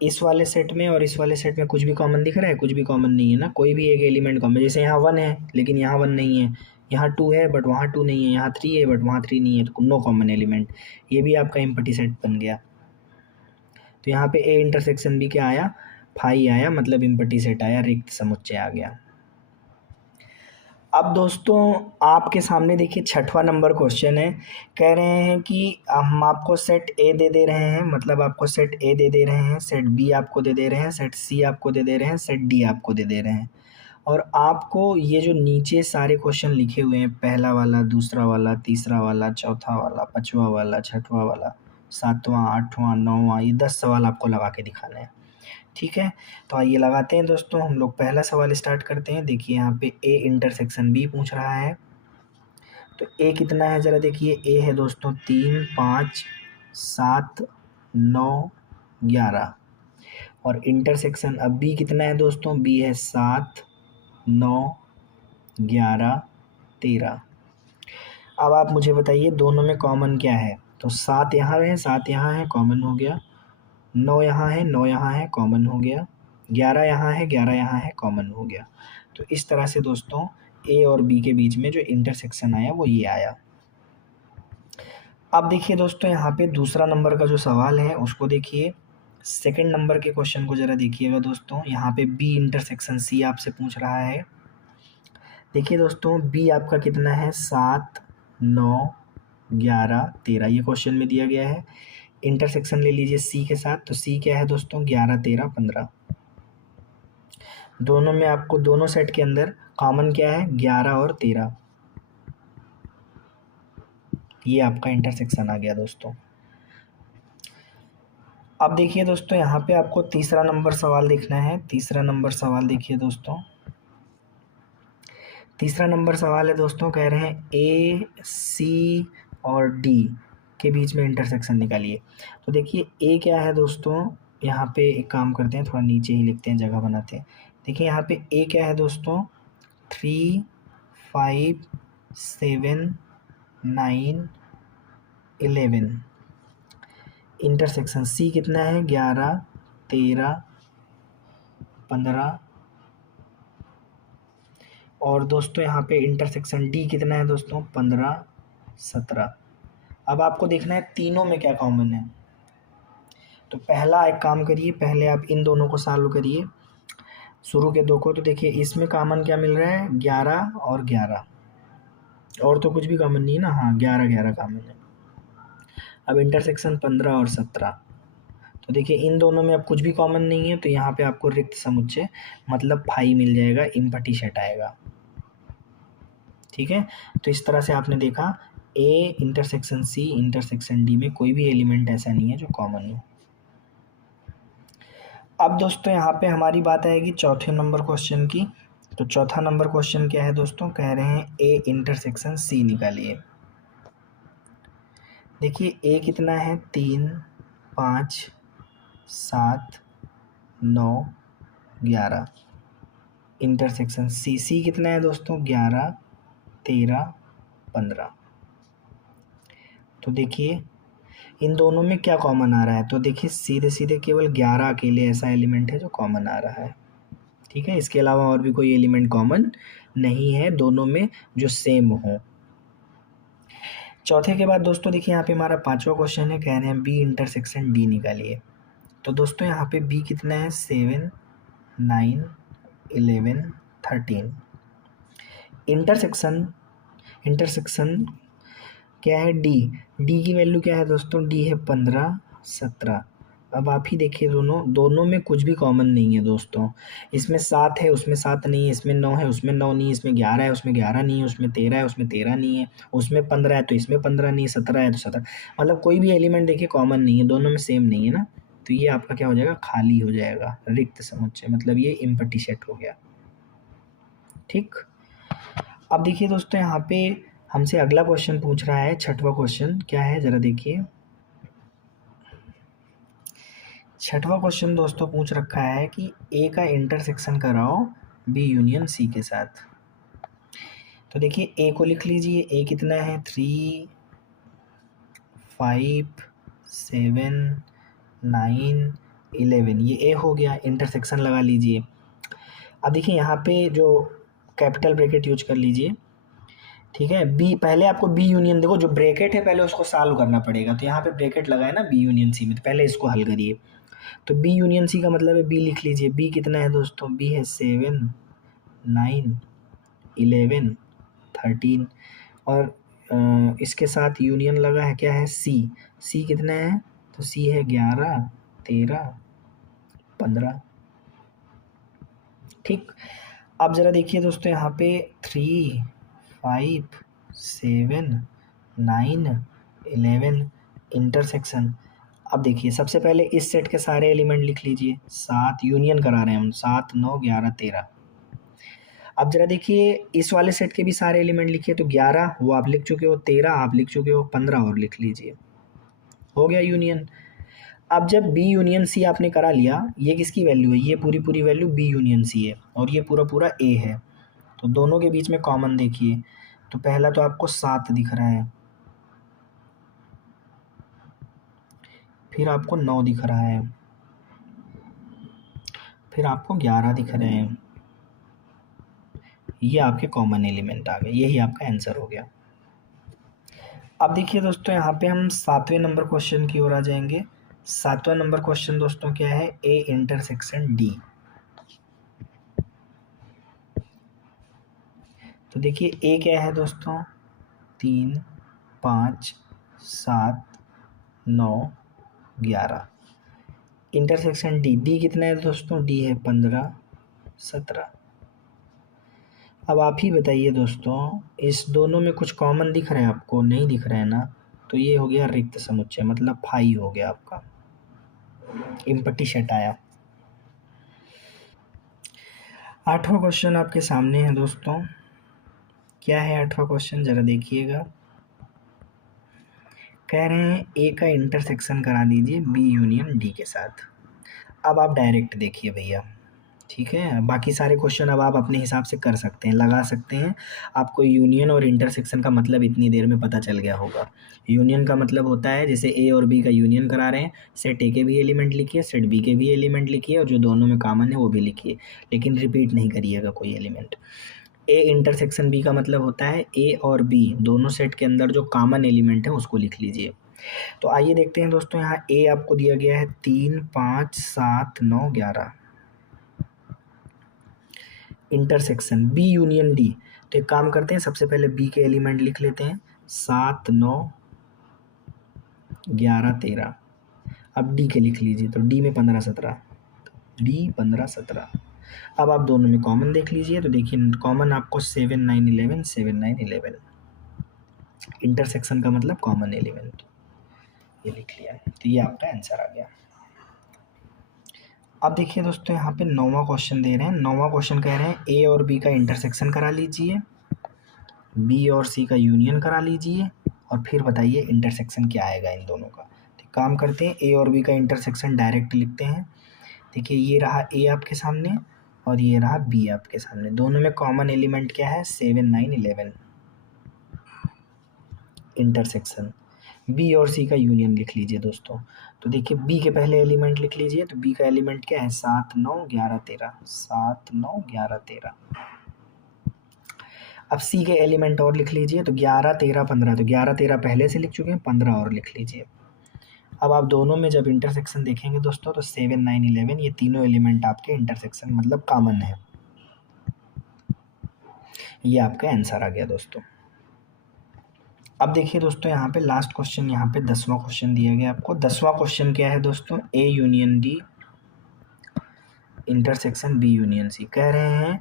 इस वाले सेट में और इस वाले सेट में कुछ भी कॉमन दिख रहा है, कुछ भी कॉमन नहीं है ना, कोई भी एक एलिमेंट कॉमन। जैसे यहाँ 1 है लेकिन यहाँ 1 नहीं है, यहाँ 2 है बट वहाँ 2 नहीं है, यहाँ 3 है बट वहाँ 3 नहीं है, तो नो कॉमन एलिमेंट, ये भी आपका एम्प्टी सेट बन गया। तो यहाँ पे ए इंटरसेक्शन भी क्या आया, फाई आया, मतलब एम्प्टी सेट आया, रिक्त समुच्चय आ गया। अब दोस्तों आपके सामने देखिए छठवां नंबर क्वेश्चन है, कह रहे हैं कि हम आपको सेट ए दे रहे हैं, मतलब आपको सेट ए दे रहे हैं, सेट बी आपको दे रहे हैं, सेट सी आपको दे रहे हैं, सेट डी आपको दे रहे हैं। और आपको ये जो नीचे सारे क्वेश्चन लिखे हुए हैं, पहला वाला, दूसरा वाला, तीसरा वाला, चौथा वाला, पाँचवा वाला, छठवां वाला, सातवां, आठवां, नौवां, ये 10 सवाल आपको लगा के दिखाने हैं। ठीक है, तो आइए लगाते हैं दोस्तों, हम लोग पहला सवाल स्टार्ट करते हैं। देखिए यहाँ पे ए इंटरसेक्शन बी पूछ रहा है, तो ए कितना है ज़रा देखिए। ए है दोस्तों 3 5 7 9 11, और इंटरसेक्शन अब बी कितना है दोस्तों, बी है 7 9 11 13। अब आप मुझे बताइए दोनों में कॉमन क्या है। तो 7 यहाँ है, 7 यहाँ है, कॉमन हो गया। 9 यहाँ है, 9 यहाँ है, कॉमन हो गया। 11 यहाँ है, 11 यहाँ है, कॉमन हो गया। तो इस तरह से दोस्तों ए और बी के बीच में जो इंटरसेक्शन आया वो ये आया। अब देखिए दोस्तों यहाँ पे दूसरा नंबर का जो सवाल है उसको देखिए, सेकंड नंबर के क्वेश्चन को ज़रा देखिएगा दोस्तों। यहाँ पे बी इंटरसेक्शन सी आपसे पूछ रहा है। देखिए दोस्तों, बी आपका कितना है, 7, 9, 11, 13, ये क्वेश्चन में दिया गया है। इंटरसेक्शन ले लीजिए सी के साथ, तो सी क्या है दोस्तों, 11, 13, 15। दोनों में आपको, दोनों सेट के अंदर कॉमन क्या है, 11 और 13। ये आपका इंटरसेक्शन आ गया दोस्तों। अब देखिए दोस्तों, यहाँ पे आपको तीसरा नंबर सवाल देखना है। तीसरा नंबर सवाल देखिए दोस्तों। तीसरा नंबर सवाल है दोस्तों, कह रहे हैं ए सी और डी के बीच में इंटरसेक्शन निकालिए। तो देखिए ए क्या है दोस्तों, यहाँ पे एक काम करते हैं, थोड़ा नीचे ही लिखते हैं, जगह बनाते हैं। देखिए यहाँ पे ए क्या है दोस्तों, 3, 5, 7, 9, 11। इंटरसेक्शन सी कितना है, 11, 13, 15। और दोस्तों यहाँ पे इंटरसेक्शन डी कितना है दोस्तों, 15, 17। अब आपको देखना है तीनों में क्या कॉमन है। तो पहला एक काम करिए, पहले आप इन दोनों को सॉल्व करिए, शुरू के दो को। तो देखिए इसमें कॉमन क्या मिल रहा है, 11 और 11, और तो कुछ भी कॉमन नहीं है ना। हाँ, 11, 11 कॉमन है। अब इंटरसेक्शन 15 और 17। तो देखिए इन दोनों में अब कुछ भी कॉमन नहीं है, तो यहाँ पे आपको रिक्त समुच्चय मतलब फाई मिल जाएगा, एम्प्टी सेट आएगा। ठीक है, तो इस तरह से आपने देखा A intersection C intersection D में कोई भी एलिमेंट ऐसा नहीं है जो कॉमन हो। अब दोस्तों यहाँ पे हमारी बात आएगी चौथे नंबर क्वेश्चन की। तो चौथा नंबर क्वेश्चन क्या है दोस्तों, कह रहे हैं ए इंटरसेक्शन सी निकालिए। देखिए ए कितना है, 3, 5, 7, 9, 11। इंटरसेक्शन सी, सी कितना है दोस्तों, 11, 13, 15। तो देखिए इन दोनों में क्या कॉमन आ रहा है, तो देखिए सीधे सीधे केवल 11 अकेले ऐसा एलिमेंट है जो कॉमन आ रहा है। ठीक है, इसके अलावा और भी कोई एलिमेंट कॉमन नहीं है दोनों में जो सेम हो। चौथे के बाद दोस्तों देखिए यहाँ पे हमारा पांचवा क्वेश्चन है, कह रहे हैं बी इंटरसेक्शन डी निकालिए। तो दोस्तों यहाँ पे बी कितना है, 7, 9, 11, 13। इंटरसेक्शन क्या है, डी। डी की वैल्यू क्या है दोस्तों, डी है 15, 17। अब आप ही देखिए, दोनों में कुछ भी कॉमन नहीं है दोस्तों। इसमें 7 है, उसमें 7 नहीं है, इसमें 9 है, उसमें 9 नहीं है, इसमें 11 है, उसमें 11 नहीं है, उसमें 13 है, उसमें 13 नहीं है, उसमें 15 है तो इसमें 15 नहीं है, 17 है तो 17। मतलब कोई भी एलिमेंट देखिए कॉमन नहीं है, दोनों में सेम नहीं है ना। तो ये आपका क्या हो जाएगा, खाली हो जाएगा, रिक्त समुच्चय, मतलब ये एम्प्टी सेट हो गया। ठीक, अब देखिए दोस्तों यहाँ पे हमसे अगला क्वेश्चन पूछ रहा है, छठवां क्वेश्चन क्या है जरा देखिए। छठवां क्वेश्चन दोस्तों पूछ रखा है कि ए का इंटरसेक्शन कराओ बी यूनियन सी के साथ। तो देखिए ए को लिख लीजिए, ए कितना है, 3, 5, 7, 9, 11। ये ए हो गया, इंटरसेक्शन लगा लीजिए। अब देखिए यहाँ पे जो कैपिटल ब्रैकेट यूज कर लीजिए। ठीक है, बी, पहले आपको बी यूनियन, देखो जो ब्रैकेट है पहले उसको सॉल्व करना पड़ेगा। तो यहाँ पे ब्रैकेट लगा है ना बी यूनियन सी में, तो पहले इसको हल करिए। तो बी यूनियन सी का मतलब है बी लिख लीजिए। बी कितना है दोस्तों, बी है 7, 9, 11, 13। और इसके साथ यूनियन लगा है क्या है, सी। सी कितना है, तो सी है 11, 13, 15। ठीक, अब ज़रा देखिए दोस्तों यहाँ पे 3, 5, 7, 9, 11 इंटरसेक्शन। अब देखिए सबसे पहले इस सेट के सारे एलिमेंट लिख लीजिए, 7 यूनियन करा रहे हैं हम, 7, 9, 11, 13। अब जरा देखिए इस वाले सेट के भी सारे एलिमेंट लिखिए। तो 11 वो आप लिख चुके हो, 13 आप लिख चुके हो, 15 और लिख लीजिए, हो गया यूनियन। अब जब बी यूनियन सी आपने करा लिया, ये किसकी वैल्यू है, ये पूरी पूरी वैल्यू बी यूनियन सी है, और ये पूरा पूरा ए है। तो दोनों के बीच में कॉमन देखिए, तो पहला तो आपको 7 दिख रहा है, फिर आपको 9 दिख रहा है, फिर आपको 11 दिख रहे हैं। ये आपके कॉमन एलिमेंट आ गए, यही आपका आंसर हो गया। अब देखिए दोस्तों यहाँ पे हम 7वें नंबर क्वेश्चन की ओर आ जाएंगे। 7वां नंबर क्वेश्चन दोस्तों क्या है, ए इंटरसेक्शन डी। तो देखिए ए क्या है दोस्तों, 3, 5, 7, 9, 11। इंटरसेक्शन डी, डी कितना है दोस्तों, डी है 15, 17। अब आप ही बताइए दोस्तों, इस दोनों में कुछ कॉमन दिख रहा है आपको, नहीं दिख रहा है ना, तो ये हो गया रिक्त समुच्चय, मतलब फाई हो गया आपका, इम्पटी सेट आया। 8वां क्वेश्चन आपके सामने है दोस्तों, क्या है 8वां क्वेश्चन जरा देखिएगा। कह रहे हैं ए का इंटरसेक्शन करा दीजिए बी यूनियन डी के साथ। अब आप डायरेक्ट देखिए भैया, ठीक है, बाकी सारे क्वेश्चन अब आप अपने हिसाब से कर सकते हैं, लगा सकते हैं। आपको यूनियन और इंटरसेक्शन का मतलब इतनी देर में पता चल गया होगा। यूनियन का मतलब होता है जैसे ए और बी का यूनियन करा रहे हैं, सेट ए के भी एलिमेंट लिखिए, सेट बी के भी एलिमेंट लिखिए, और जो दोनों में कॉमन है वो भी लिखिए, लेकिन रिपीट नहीं करिएगा कोई एलिमेंट। ए इंटरसेक्शन बी का मतलब होता है ए और बी दोनों सेट के अंदर जो कॉमन एलिमेंट है उसको लिख लीजिए। तो आइए देखते हैं दोस्तों, यहाँ ए आपको दिया गया है 3, 5, 7, 9, 11। इंटरसेक्शन बी यूनियन डी, तो एक काम करते हैं, सबसे पहले बी के एलिमेंट लिख लेते हैं, 7, 9, 11, 13। अब डी के लिख लीजिए, तो डी में 15, 17, डी 15, 17। अब आप दोनों में कॉमन देख लीजिए, तो देखिए कॉमन आपको 7, 9, 11, 7, 9, 11। इंटरसेक्शन का मतलब कॉमन एलिमेंट, ये लिख लिया, तो ये आपका आंसर आ गया। अब देखिए दोस्तों, यहाँ पे 9वां क्वेश्चन दे रहे हैं। 9वां क्वेश्चन कह रहे हैं ए और बी का इंटरसेक्शन करा लीजिए, बी और सी का यूनियन करा लीजिए, और फिर बताइए इंटरसेक्शन क्या आएगा इन दोनों का। तो काम करते हैं, ए और बी का इंटरसेक्शन डायरेक्ट लिखते हैं। देखिए ये रहा ए आपके सामने और ये रहा बी आपके सामने, दोनों में कॉमन एलिमेंट क्या है, 7, 9, 11। इंटरसेक्शन बी और सी का यूनियन लिख लीजिए दोस्तों। तो देखिए बी के पहले एलिमेंट लिख लीजिए, तो बी का एलिमेंट क्या है, 7, 9, 11, 13, 7, 9, 11, 13। अब सी के एलिमेंट और लिख लीजिए, तो 11, 13, 15, तो 11, 13 पहले से लिख चुके हैं, 15 और लिख लीजिए। अब आप दोनों में जब इंटरसेक्शन देखेंगे दोस्तों, तो 7, 9, 11 ये तीनों एलिमेंट आपके इंटरसेक्शन मतलब कॉमन है। ये आपका आंसर आ गया दोस्तों। अब देखिए दोस्तों, यहाँ पे लास्ट क्वेश्चन, यहाँ पे 10वां क्वेश्चन दिया गया आपको। 10वां क्वेश्चन क्या है दोस्तों, A union D intersection B union C. कह रहे हैं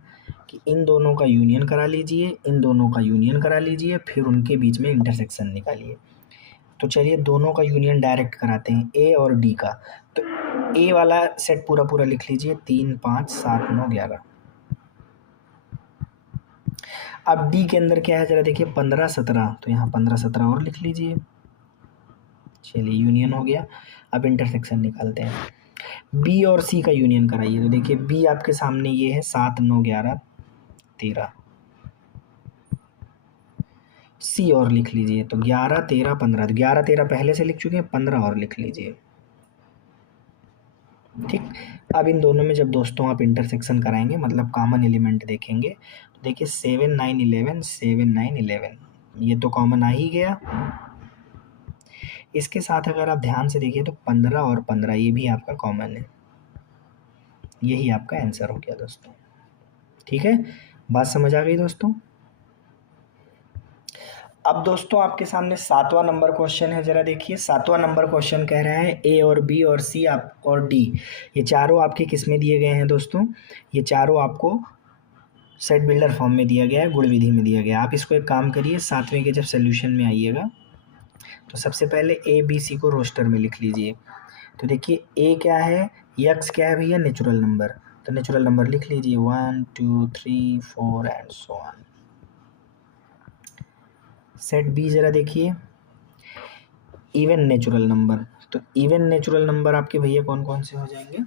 कि इन दोनों का यूनियन करा लीजिए, इन दोनों का यूनियन करा लीजिए, फिर उनके बीच में इंटरसेक्शन निकालिए। तो चलिए दोनों का यूनियन डायरेक्ट कराते हैं, ए और डी का। तो ए वाला सेट पूरा पूरा लिख लीजिए, 3, 5, 7, 9, 11। अब डी के अंदर क्या है जरा देखिए, 15, 17, तो यहाँ 15, 17 और लिख लीजिए। चलिए यूनियन हो गया। अब इंटरसेक्शन निकालते हैं, बी और सी का यूनियन कराइए। तो देखिए बी आपके सामने ये है 7, 9, 11, 13। सी और लिख लीजिए, तो 11, 13, 15, तो 11, 13 पहले से लिख चुके हैं, 15 और लिख लीजिए। ठीक, अब इन दोनों में जब दोस्तों आप इंटरसेक्शन कराएंगे मतलब कॉमन एलिमेंट देखेंगे, तो देखिए 7, 9, 11, 7, 9, 11, ये तो कॉमन आ ही गया। इसके साथ अगर आप ध्यान से देखिए तो 15 और 15 ये भी आपका कॉमन है। यही आपका आंसर हो गया दोस्तों। ठीक है, बात समझ आ गई दोस्तों। अब दोस्तों आपके सामने 7वां नंबर क्वेश्चन है, जरा देखिए 7वां नंबर क्वेश्चन कह रहा है ए और बी और सी आप और डी, ये चारों आपके किस में दिए गए हैं दोस्तों, ये चारों आपको सेट बिल्डर फॉर्म में दिया गया है, गुण विधि में दिया गया है। आप इसको एक काम करिए, 7वें के जब सोल्यूशन में आइएगा तो सबसे पहले ए बी सी को रोस्टर में लिख लीजिए। तो देखिए ए क्या है, यक्स क्या है भैया, नेचुरल नंबर, तो नेचुरल नंबर लिख लीजिए 1, 2, 3, 4 and so on. Set B जरा देखिए, इवन नेचुरल नंबर, तो इवन नेचुरल नंबर आपके भैया कौन कौन से हो जाएंगे,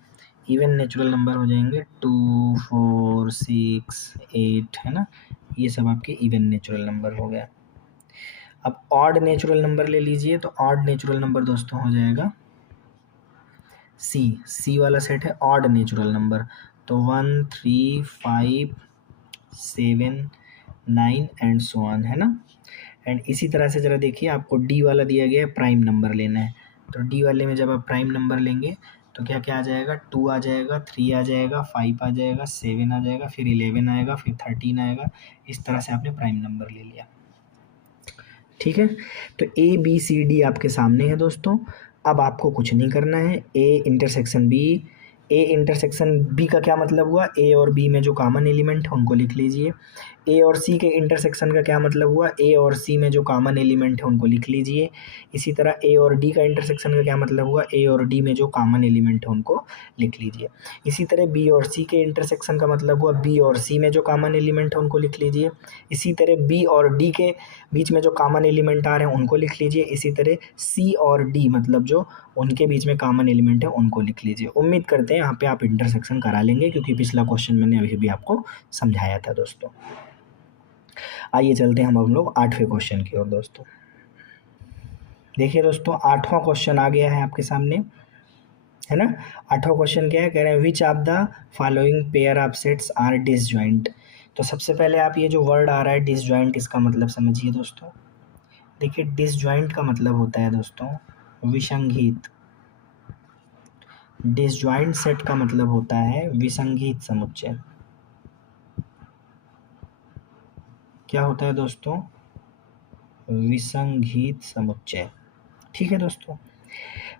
इवन नेचुरल नंबर हो जाएंगे 2, 4, 6, 8, है ना, ये सब आपके इवन नेचुरल नंबर हो गया। अब ऑड नेचुरल नंबर ले लीजिए, तो ऑड नेचुरल नंबर दोस्तों हो जाएगा सी वाला सेट है ऑड नेचुरल नंबर, तो 1, 3, 5, 7, 9 एंड सो ऑन, है ना। एंड इसी तरह से ज़रा देखिए आपको डी वाला दिया गया है, प्राइम नंबर लेना है, तो डी वाले में जब आप प्राइम नंबर लेंगे तो क्या क्या आ जाएगा, 2 आ जाएगा, 3 आ जाएगा, 5 आ जाएगा, 7 आ जाएगा, फिर 11 आएगा, फिर 13 आएगा। इस तरह से आपने प्राइम नंबर ले लिया। ठीक है, तो ए बी सी डी आपके सामने है दोस्तों। अब आपको कुछ नहीं करना है। A intersection B, A intersection B का क्या मतलब हुआ, ए और बी में जो कॉमन एलिमेंट है उनको लिख लीजिए। ए और सी के इंटरसेक्शन का क्या मतलब हुआ, ए और सी में जो कॉमन एलिमेंट है उनको लिख लीजिए। इसी तरह ए और डी का इंटरसेक्शन का क्या मतलब हुआ, ए और डी में जो कॉमन एलिमेंट है उनको लिख लीजिए। इसी तरह बी और सी के इंटरसेक्शन का मतलब हुआ, बी और सी में जो कॉमन एलिमेंट है उनको लिख लीजिए। इसी तरह बी और डी के बीच में जो कॉमन एलिमेंट आ रहे हैं उनको लिख लीजिए। इसी तरह सी और डी मतलब जो उनके बीच में कॉमन एलिमेंट है उनको लिख लीजिए। उम्मीद करते हैं यहाँ पे आप इंटरसेक्शन करा लेंगे, क्योंकि पिछला क्वेश्चन मैंने अभी भी आपको समझाया था दोस्तों। आइए चलते हैं हम लोग 8वें क्वेश्चन की ओर दोस्तों। देखिए दोस्तों, 8वां क्वेश्चन आ गया है आपके सामने, है ना। 8वां क्वेश्चन क्या है, कह रहे हैं which of the following pair of sets are disjoint. तो सबसे पहले आप ये जो वर्ड आ रहा है डिसजॉइंट, इसका मतलब समझिए दोस्तों। देखिए डिसजॉइंट का मतलब होता है दोस्तों विसंगीत। डिसजॉइंट सेट का मतलब होता है विसंगीत समुच्चय। क्या होता है दोस्तों, विसंगीत समुच्चय। ठीक है दोस्तों,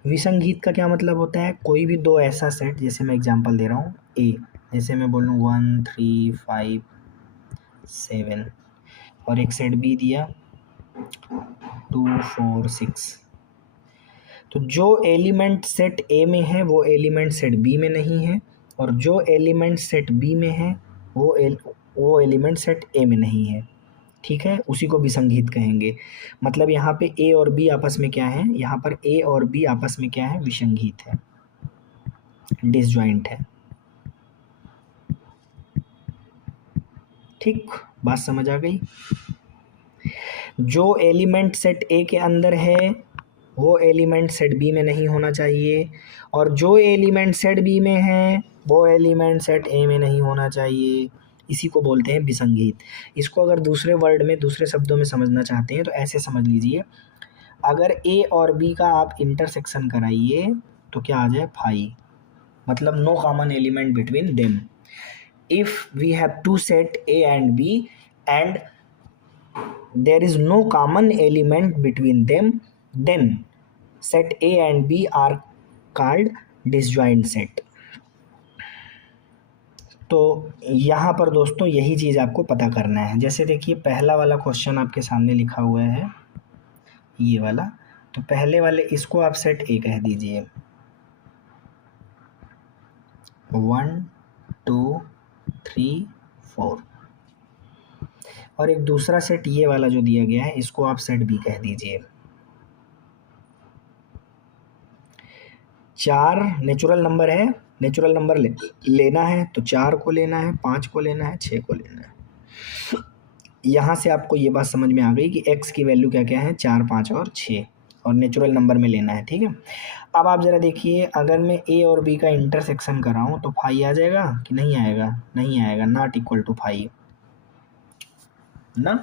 विसंगीत का क्या मतलब होता है, कोई भी दो ऐसा सेट, जैसे मैं एग्जांपल दे रहा हूँ ए, जैसे मैं बोलूँ 1 3 5 7, और एक सेट बी दिया 2 4 6। तो जो एलिमेंट सेट ए में है वो एलिमेंट सेट बी में नहीं है, और जो एलिमेंट सेट बी में है वो एलिमेंट सेट ए में नहीं है। ठीक है, उसी को विसंगीत कहेंगे। मतलब यहाँ पे ए और बी आपस में क्या है, यहाँ पर ए और बी आपस में क्या है, विसंगीत है, डिसजॉइंट है। ठीक, बात समझ आ गई। जो एलिमेंट सेट ए के अंदर है वो एलिमेंट सेट बी में नहीं होना चाहिए, और जो एलिमेंट सेट बी में है वो एलिमेंट सेट ए में नहीं होना चाहिए। इसी को बोलते हैं विसंगीत। इसको अगर दूसरे वर्ड में, दूसरे शब्दों में समझना चाहते हैं तो ऐसे समझ लीजिए, अगर ए और बी का आप इंटरसेक्शन कराइए तो क्या आ जाए, फाई, मतलब no common element between them. If we have two set A and B and there is no common element between them, then set A and B are called disjoint set। तो यहाँ पर दोस्तों यही चीज़ आपको पता करना है। जैसे देखिए पहला वाला क्वेश्चन आपके सामने लिखा हुआ है ये वाला, तो पहले वाले इसको आप सेट ए कह दीजिए, 1 2 3 4, और एक दूसरा सेट ये वाला जो दिया गया है इसको आप सेट बी कह दीजिए। 4 नेचुरल नंबर है, नेचुरल नंबर लेना है तो 4 को लेना है, 5 को लेना है, 6 को लेना है। यहाँ से आपको ये बात समझ में आ गई कि x की वैल्यू क्या क्या है, 4 5 और 6, और नेचुरल नंबर में लेना है। ठीक है, अब आप ज़रा देखिए, अगर मैं a और b का इंटरसेक्शन कराऊँ तो फाई आ जाएगा कि नहीं आएगा, नहीं आएगा, नॉट इक्वल टू फाई ना।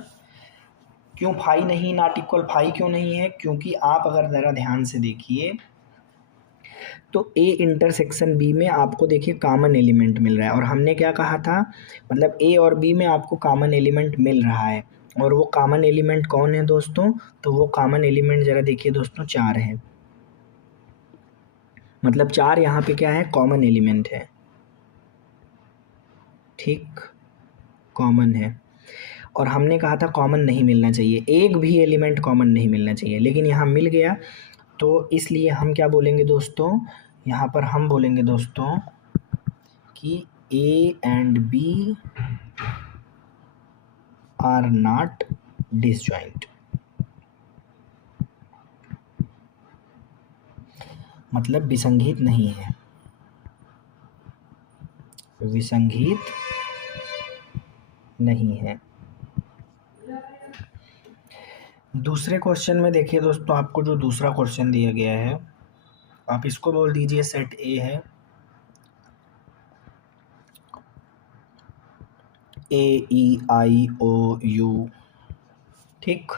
क्यों फाई नहीं, नॉट इक्वल फाई क्यों नहीं है, क्योंकि आप अगर ज़रा ध्यान से देखिए तो ए इंटरसेक्शन बी में आपको देखिए कॉमन एलिमेंट मिल रहा है, और हमने क्या कहा था, मतलब ए और बी में आपको कॉमन एलिमेंट मिल रहा है, और वो कॉमन एलिमेंट कौन है दोस्तों, तो वो कॉमन एलिमेंट ज़रा देखिए दोस्तों 4 है। मतलब 4 यहाँ पे क्या है, कॉमन एलिमेंट है। ठीक, कॉमन है, और हमने कहा था कॉमन नहीं मिलना चाहिए, एक भी एलिमेंट कॉमन नहीं मिलना चाहिए, लेकिन यहाँ मिल गया। तो इसलिए हम क्या बोलेंगे दोस्तों, यहाँ पर हम बोलेंगे दोस्तों कि A and B are not disjoint, मतलब विसंगीत नहीं है, विसंगीत नहीं है। दूसरे क्वेश्चन में देखिए दोस्तों, आपको जो दूसरा क्वेश्चन दिया गया है आप इसको बोल दीजिए सेट ए है, ए ई आई ओ यू। ठीक,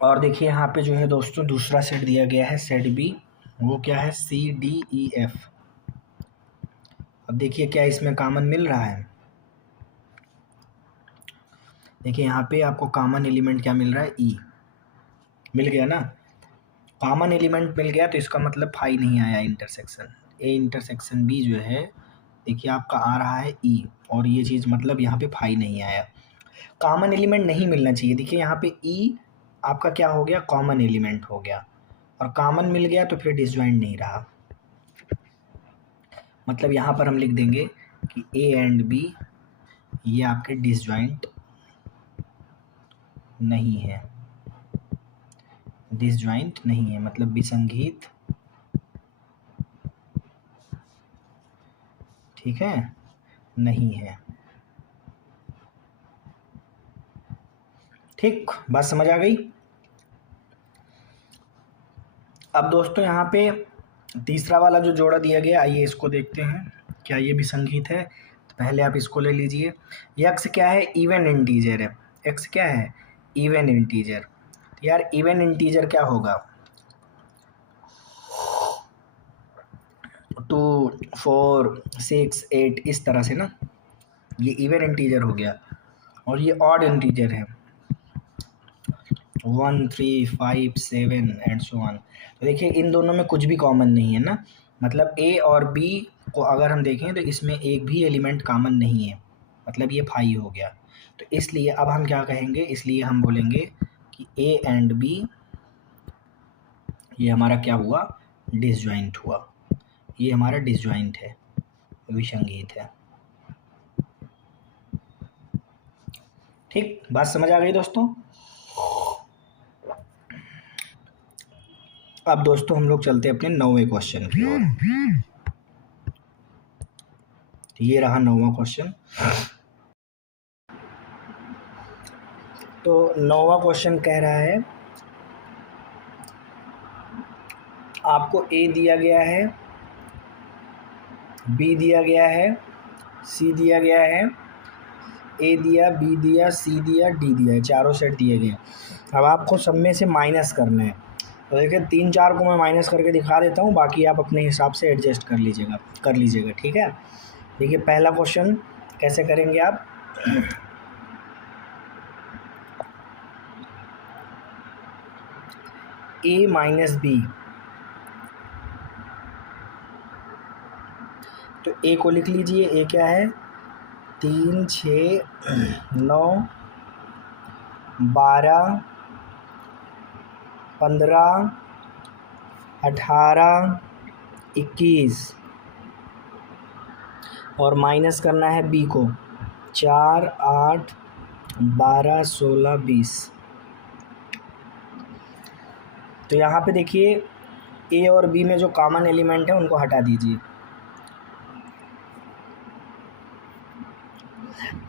और देखिए यहाँ पे जो है दोस्तों दूसरा सेट दिया गया है सेट बी, वो क्या है CDEF। अब देखिए क्या इसमें कॉमन मिल रहा है। देखिए यहाँ पे आपको कॉमन एलिमेंट क्या मिल रहा है, ई मिल गया ना। कॉमन एलिमेंट मिल गया तो इसका मतलब फाई नहीं आया इंटरसेक्शन। ए इंटरसेक्शन बी जो है देखिए आपका आ रहा है ई, और ये चीज़ मतलब यहाँ पे फाई नहीं आया। कॉमन एलिमेंट नहीं मिलना चाहिए। देखिए यहाँ पे ई आपका क्या हो गया, कॉमन एलिमेंट हो गया, और कॉमन मिल गया तो फिर डिसजॉइंट नहीं रहा। मतलब यहाँ पर हम लिख देंगे कि ए एंड बी ये आपके डिसजॉइंट नहीं है, डिसजॉइंट नहीं है मतलब विसंगीत, ठीक है, नहीं है। ठीक, बात समझ आ गई। अब दोस्तों यहाँ पे तीसरा वाला जो जोड़ा दिया गया, आइए इसको देखते हैं क्या ये भी संगीत है। तो पहले आप इसको ले लीजिए। यक्स क्या है, इवन इंटीजर है। एक्स क्या है, इवन इंटीजर। यार इवन इंटीजर क्या होगा, 2 4 6 8 इस तरह से ना, ये इवन इंटीजर हो गया। और ये ऑड इंटीजर है 1 3 5 7 एंड सो ऑन। तो देखिए इन दोनों में कुछ भी कॉमन नहीं है ना, मतलब ए और बी को अगर हम देखें तो इसमें एक भी एलिमेंट कॉमन नहीं है, मतलब ये फाई हो गया। तो इसलिए अब हम क्या कहेंगे, इसलिए हम बोलेंगे कि ए एंड बी ये हमारा क्या हुआ, डिसजॉइंट हुआ, ये हमारा डिसजॉइंट है, विसंगीत है। ठीक, बात समझ आ गई दोस्तों। अब दोस्तों हम लोग चलते हैं अपने 9वें क्वेश्चन की ओर। ये रहा 9वां क्वेश्चन। तो 9वां क्वेश्चन कह रहा है आपको ए दिया गया है, बी दिया गया है, सी दिया गया है, ए दिया, बी दिया, सी दिया, डी दिया है, चारों सेट दिए गए। अब आपको सब में से माइनस करना है। तो देखिए 3 4 को मैं माइनस करके दिखा देता हूँ, बाकी आप अपने हिसाब से एडजस्ट कर लीजिएगा, ठीक है। देखिए पहला क्वेश्चन कैसे करेंगे आप, ए माइनस बी, तो ए को लिख लीजिए। ए क्या है, 3 6 9 12 15 18 21, और माइनस करना है बी को, 4 8 12 16 20। तो यहाँ पे देखिए ए और बी में जो कॉमन एलिमेंट है उनको हटा दीजिए।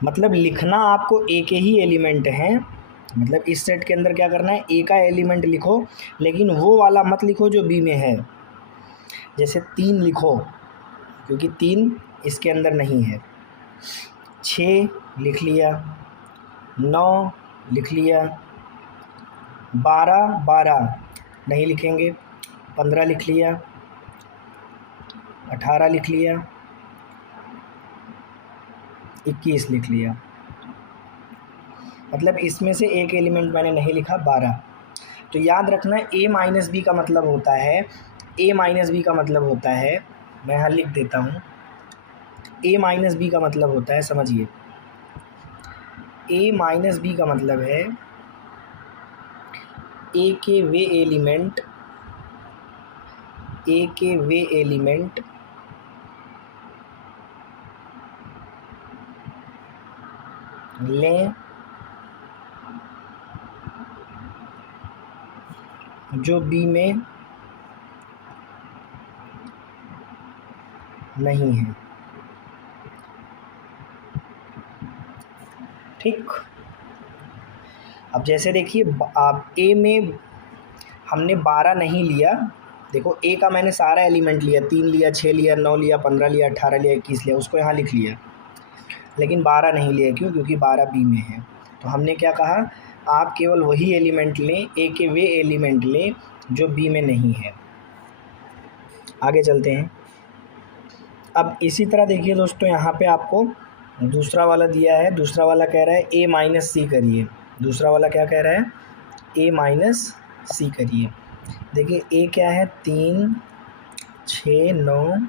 मतलब लिखना आपको ए के ही एलिमेंट हैं, मतलब इस सेट के अंदर क्या करना है, ए का एलिमेंट लिखो, लेकिन वो वाला मत लिखो जो बी में है। जैसे 3 लिखो, क्योंकि 3 इसके अंदर नहीं है। 6 लिख लिया, 9 लिख लिया, 12 नहीं लिखेंगे, 15 लिख लिया, 18 लिख लिया, 21 लिख लिया। मतलब इसमें से एक एलिमेंट मैंने नहीं लिखा, 12। तो याद रखना ए माइनस बी का मतलब होता है, ए माइनस बी का मतलब होता है, मैं यहाँ लिख देता हूँ, ए माइनस बी का मतलब होता है, समझिए, ए माइनस बी का मतलब है ए के वे एलिमेंट लें जो बी में नहीं है। ठीक, अब जैसे देखिए आप ए में हमने 12 नहीं लिया, देखो ए का मैंने सारा एलिमेंट लिया, 3 लिया, 6 लिया, 9 लिया, 15 लिया, 18 लिया, 21 लिया, उसको यहाँ लिख लिया, लेकिन 12 नहीं लिया। क्यों, क्योंकि 12 बी में है। तो हमने क्या कहा, आप केवल वही एलिमेंट लें, ए के वे एलिमेंट लें जो बी में नहीं है। आगे चलते हैं। अब इसी तरह देखिए दोस्तों, यहाँ पे आपको दूसरा वाला दिया है। दूसरा वाला कह रहा है ए माइनस सी करिए। दूसरा वाला क्या कह रहा है? ए माइनस सी करिए। देखिए ए क्या है? 3 6 9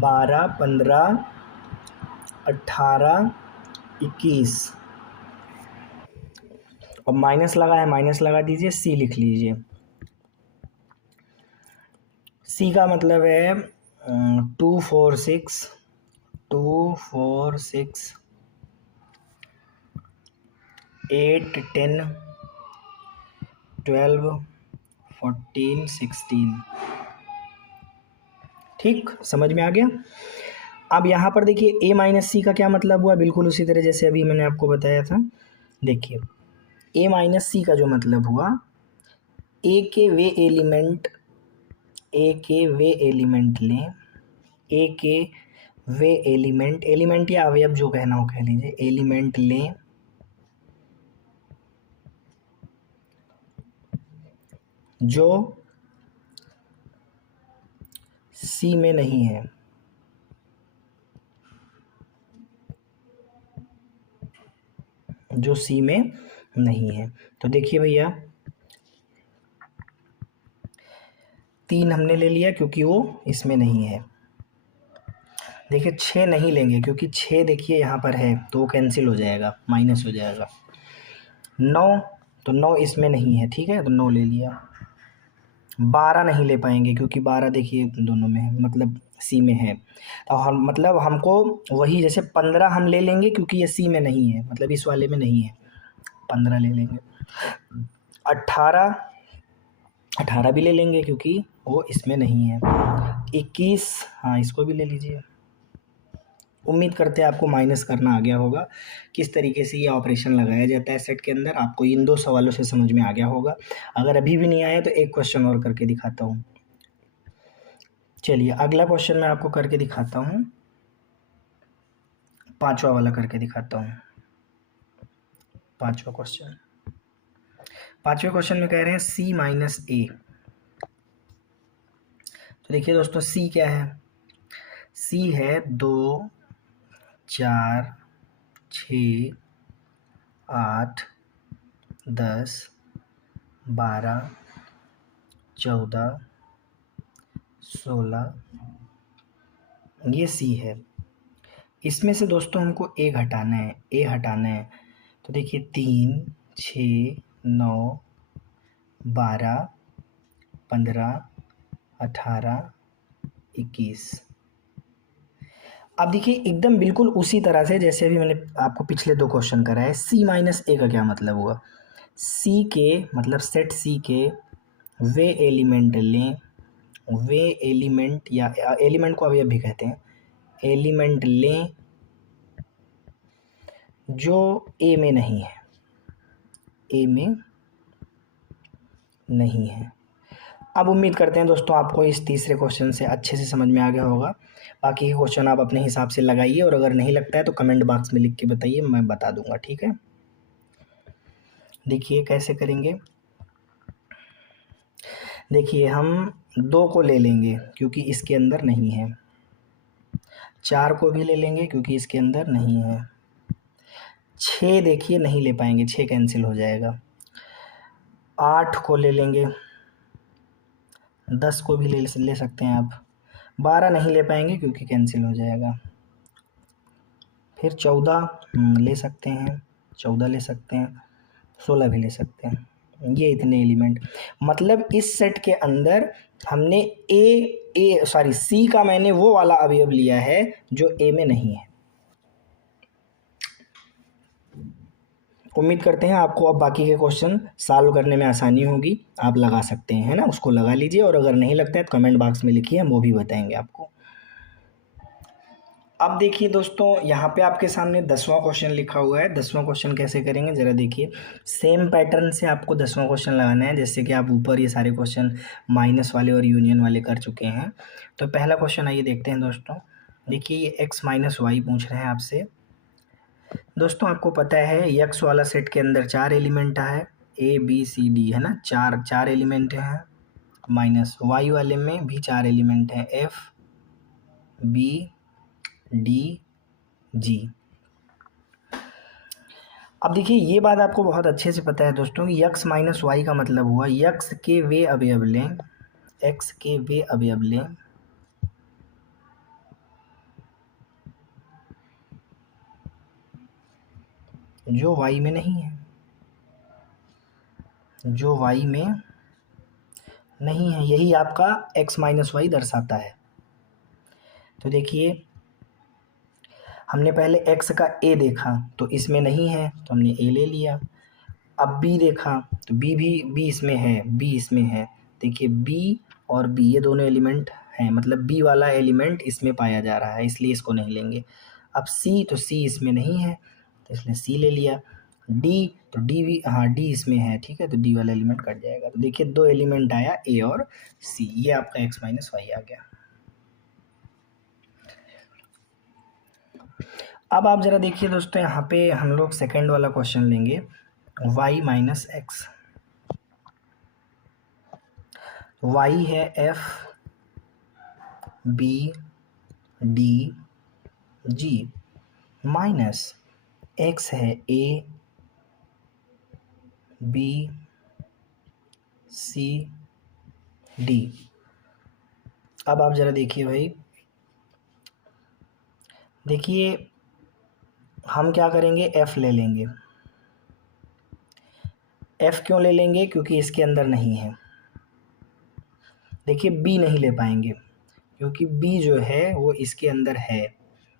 12 15 18 21। अब माइनस लगा है, माइनस लगा दीजिए, सी लिख लीजिए। सी का मतलब है 2 4 6 2 4 6 8 10 12 14 16। ठीक, समझ में आ गया। अब यहाँ पर देखिए ए माइनस सी का क्या मतलब हुआ, बिल्कुल उसी तरह जैसे अभी मैंने आपको बताया था। देखिए ए माइनस सी का जो मतलब हुआ, ए के वे एलिमेंट लें, ए के वे एलिमेंट या अवयव जो कहना हो कह लीजिए, एलिमेंट लें जो सी में नहीं है। जो सी में नहीं है। तो देखिए भैया 3 हमने ले लिया क्योंकि वो इसमें नहीं है। देखिए 6 नहीं लेंगे क्योंकि 6 देखिए यहाँ पर है तो वो कैंसिल हो जाएगा, माइनस हो जाएगा। 9, तो 9 इसमें नहीं है, ठीक है, तो 9 ले लिया। 12 नहीं ले पाएंगे क्योंकि 12 देखिए दोनों में है, मतलब सी में है। तो हम मतलब हमको वही, जैसे 15 हम ले लेंगे क्योंकि ये सी में नहीं है, मतलब इस वाले में नहीं है, 15 ले लेंगे। 18 18 भी ले लेंगे क्योंकि वो इसमें नहीं है। 21, हाँ इसको भी ले लीजिए। उम्मीद करते हैं आपको माइनस करना आ गया होगा, किस तरीके से ये ऑपरेशन लगाया जाता है सेट के अंदर, आपको इन 2 सवालों से समझ में आ गया होगा। अगर अभी भी नहीं आया तो एक क्वेश्चन और करके दिखाता हूँ। चलिए अगला क्वेश्चन मैं आपको करके दिखाता हूँ, 5वां वाला करके दिखाता हूँ। 5वां क्वेश्चन, 5वें क्वेश्चन में कह रहे हैं सी माइनस ए। तो देखिए दोस्तों सी क्या है? सी है 2 4 6 8 10 12 14 16, ये सी है। इसमें से दोस्तों हमको ए हटाना है, ए हटाना है। तो देखिए 3 6 9 12 15 18 21। अब देखिए एकदम बिल्कुल उसी तरह से जैसे अभी मैंने आपको पिछले 2 क्वेश्चन कराए। सी माइनस ए का क्या मतलब हुआ? सी के मतलब सेट सी के वे एलिमेंट लें, वे एलिमेंट या एलिमेंट को अवयव भी कहते हैं, एलिमेंट लें जो ए में नहीं है, ए में नहीं है। अब उम्मीद करते हैं दोस्तों आपको इस तीसरे क्वेश्चन से अच्छे से समझ में आ गया होगा। बाकी के क्वेश्चन आप अपने हिसाब से लगाइए और अगर नहीं लगता है तो कमेंट बॉक्स में लिख के बताइए, मैं बता दूंगा, ठीक है। देखिए कैसे करेंगे। देखिए हम 2 को ले लेंगे क्योंकि इसके अंदर नहीं है, 4 को भी ले लेंगे क्योंकि इसके अंदर नहीं है, 6 देखिए नहीं ले पाएंगे, 6 कैंसिल हो जाएगा। 8 को ले लेंगे, 10 को भी ले सकते हैं आप, 12 नहीं ले पाएंगे क्योंकि कैंसिल हो जाएगा। फिर 14 ले सकते हैं, 14 ले सकते हैं, 16 भी ले सकते हैं। ये इतने एलिमेंट, मतलब इस सेट के अंदर हमने सी का मैंने वो वाला अवयव लिया है जो ए में नहीं है। उम्मीद करते हैं आपको अब बाकी के क्वेश्चन सॉल्व करने में आसानी होगी, आप लगा सकते हैं, है ना, उसको लगा लीजिए और अगर नहीं लगता है तो कमेंट बॉक्स में लिखिए, हम वो भी बताएंगे आपको। अब देखिए दोस्तों यहाँ पे आपके सामने 10वां क्वेश्चन लिखा हुआ है। 10वां क्वेश्चन कैसे करेंगे ज़रा देखिए। सेम पैटर्न से आपको 10वां क्वेश्चन लगाना है जैसे कि आप ऊपर ये सारे क्वेश्चन माइनस वाले और यूनियन वाले कर चुके हैं। तो पहला क्वेश्चन आइए देखते हैं दोस्तों। देखिए ये x माइनस वाई पूछ रहे हैं आपसे। दोस्तों आपको पता है यक्स वाला सेट के अंदर 4 एलिमेंट है, ए बी सी डी है ना, चार एलिमेंट हैं। माइनस वाई वाले में भी 4 एलिमेंट हैं, एफ बी डी जी। अब देखिए ये बात आपको बहुत अच्छे से पता है दोस्तों कि यक्स माइनस वाई का मतलब हुआ यक्स के वे अवयव लें, एक्स के वे अवयव लें जो वाई में नहीं है, जो वाई में नहीं है, यही आपका एक्स माइनस वाई दर्शाता है। तो देखिए हमने पहले एक्स का ए देखा तो इसमें नहीं है तो हमने ए ले लिया। अब बी देखा तो बी इसमें है, बी इसमें है। देखिए बी और बी ये दोनों एलिमेंट हैं, मतलब बी वाला एलिमेंट इसमें पाया जा रहा है, इसलिए इसको नहीं लेंगे। अब सी, तो सी इसमें नहीं है तो इसलिए सी ले लिया। डी, तो डी भी, हाँ डी इसमें है, ठीक है, तो डी वाला एलिमेंट कट जाएगा। तो देखिए 2 एलिमेंट आया ए और सी, ये आपका एक्स माइनस वाई आ गया। अब आप ज़रा देखिए दोस्तों, यहाँ पे हम लोग सेकेंड वाला क्वेश्चन लेंगे, y माइनस एक्स। वाई है f b d g, minus x है ए बी सी डी। अब आप ज़रा देखिए भाई, देखिए हम क्या करेंगे, f ले लेंगे। f क्यों ले लेंगे, क्योंकि इसके अंदर नहीं है। देखिए b नहीं ले पाएंगे क्योंकि b जो है वो इसके अंदर है,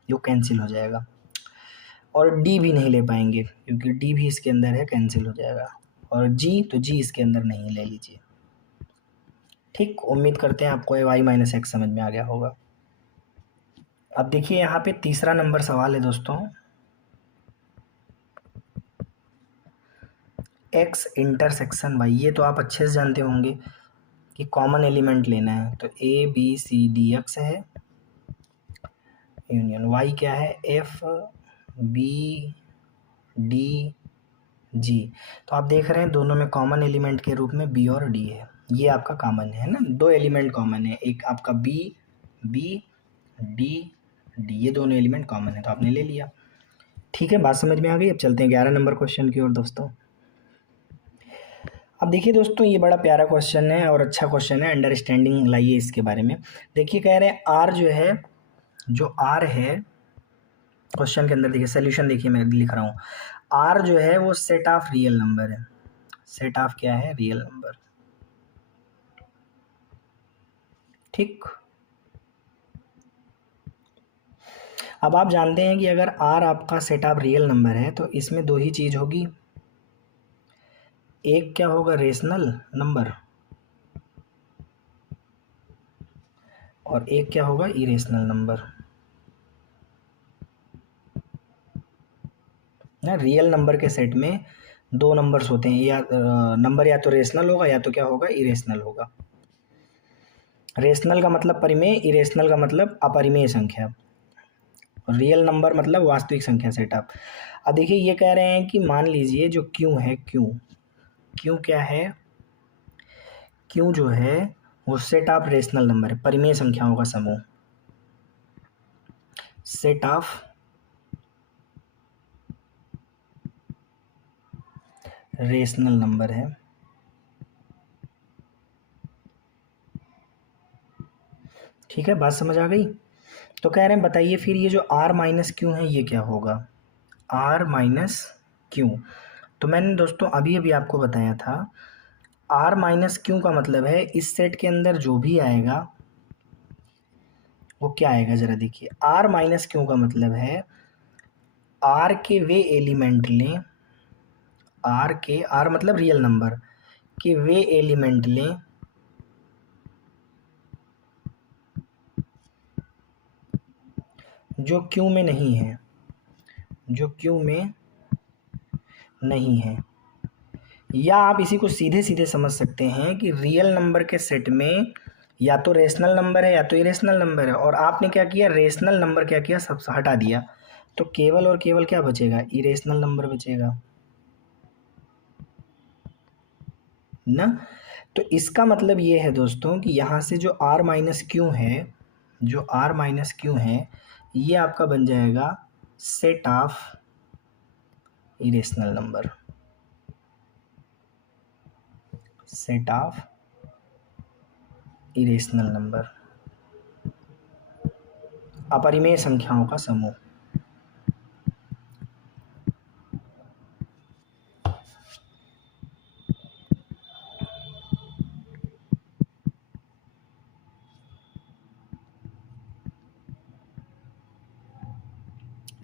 जो कैंसिल हो जाएगा। और d भी नहीं ले पाएंगे क्योंकि d भी इसके अंदर है, कैंसिल हो जाएगा। और g, तो g इसके अंदर नहीं, ले लीजिए। ठीक, उम्मीद करते हैं आपको y माइनस एक्स समझ में आ गया होगा। अब देखिए यहाँ पे तीसरा नंबर सवाल है दोस्तों, x इंटरसेक्शन y। ये तो आप अच्छे से जानते होंगे कि कॉमन एलिमेंट लेना है, तो a b c d x है, यूनियन y क्या है, एफ बी डी जी। तो आप देख रहे हैं दोनों में कॉमन एलिमेंट के रूप में बी और डी है, ये आपका कॉमन है ना, 2 एलिमेंट कॉमन है, एक आपका बी डी डी, ये दोनों एलिमेंट कॉमन है तो आपने ले लिया। ठीक है, बात समझ में आ गई। अब चलते हैं 11 नंबर क्वेश्चन की ओर दोस्तों। अब देखिए दोस्तों ये बड़ा प्यारा क्वेश्चन है और अच्छा क्वेश्चन है, अंडरस्टैंडिंग लाइए इसके बारे में। देखिए कह रहे हैं आर जो है, जो आर है क्वेश्चन के अंदर, देखिए सोल्यूशन देखिए मैं लिख रहा हूँ, आर जो है वो सेट ऑफ रियल नंबर है। सेट ऑफ क्या है, रियल नंबर। ठीक, अब आप जानते हैं कि अगर आर आपका सेट ऑफ रियल नंबर है तो इसमें 2 ही चीज़ होगी, एक क्या होगा, रेशनल नंबर, और एक क्या होगा, इरेशनल नंबर। ना, रियल नंबर के सेट में 2 नंबर्स होते हैं, या नंबर या तो रेशनल होगा या तो क्या होगा, इरेशनल होगा। रेशनल का मतलब परिमेय, इरेशनल का मतलब अपरिमेय संख्या, रियल नंबर मतलब वास्तविक संख्या सेट ऑफ। अब देखिए ये कह रहे हैं कि मान लीजिए जो क्यू है, क्यू क्या है, क्यू जो है वो सेट ऑफ रेशनल नंबर है, परिमेय संख्याओं का समूह, सेट ऑफ रेशनल नंबर है। ठीक है, बात समझ आ गई। तो कह रहे हैं बताइए फिर ये जो आर माइनस क्यू है ये क्या होगा, आर माइनस क्यू। तो मैंने दोस्तों अभी अभी आपको बताया था, आर माइनस क्यू का मतलब है इस सेट के अंदर जो भी आएगा वो क्या आएगा, ज़रा देखिए। आर माइनस क्यू का मतलब है आर के वे एलिमेंट लें, आर मतलब रियल नंबर के वे एलिमेंट लें जो क्यू में नहीं है, जो क्यू में नहीं है। या आप इसी को सीधे सीधे समझ सकते हैं कि रियल नंबर के सेट में या तो रेशनल नंबर है या तो इरेशनल नंबर है, और आपने क्या किया, रेशनल नंबर क्या किया, सब हटा दिया, तो केवल और केवल क्या बचेगा, इरेशनल नंबर बचेगा ना। तो इसका मतलब ये है दोस्तों कि यहाँ से जो r माइनस क्यू है, जो r माइनस क्यू है, ये आपका बन जाएगा set of irrational number, set of irrational number, अपरिमेय संख्याओं का समूह।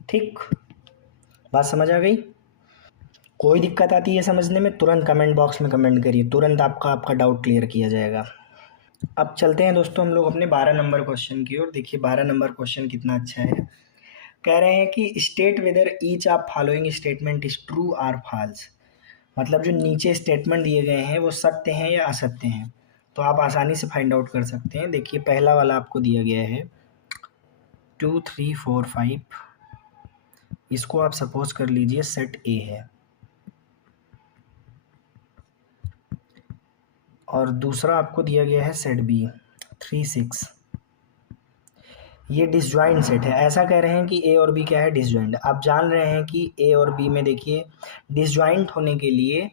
ठीक, बात समझ आ गई। कोई दिक्कत आती है समझने में, तुरंत कमेंट बॉक्स में कमेंट करिए, तुरंत आपका आपका डाउट क्लियर किया जाएगा। अब चलते हैं दोस्तों हम लोग अपने 12 नंबर क्वेश्चन की ओर। देखिए 12 नंबर क्वेश्चन कितना अच्छा है। कह रहे हैं कि state whether each of following statement is true और फॉल्स। मतलब जो नीचे स्टेटमेंट दिए गए हैं वो सत्य हैं या असत्य हैं, तो आप आसानी से फाइंड आउट कर सकते हैं। देखिए पहला वाला आपको दिया गया है 2 3 4 5, इसको आप सपोज कर लीजिए सेट ए है, और दूसरा आपको दिया गया है सेट बी 3 6, ये डिसजॉइंट सेट है। ऐसा कह रहे हैं कि ए और बी क्या है, डिसजॉइंट। आप जान रहे हैं कि ए और बी में देखिए डिसजॉइंट होने के लिए,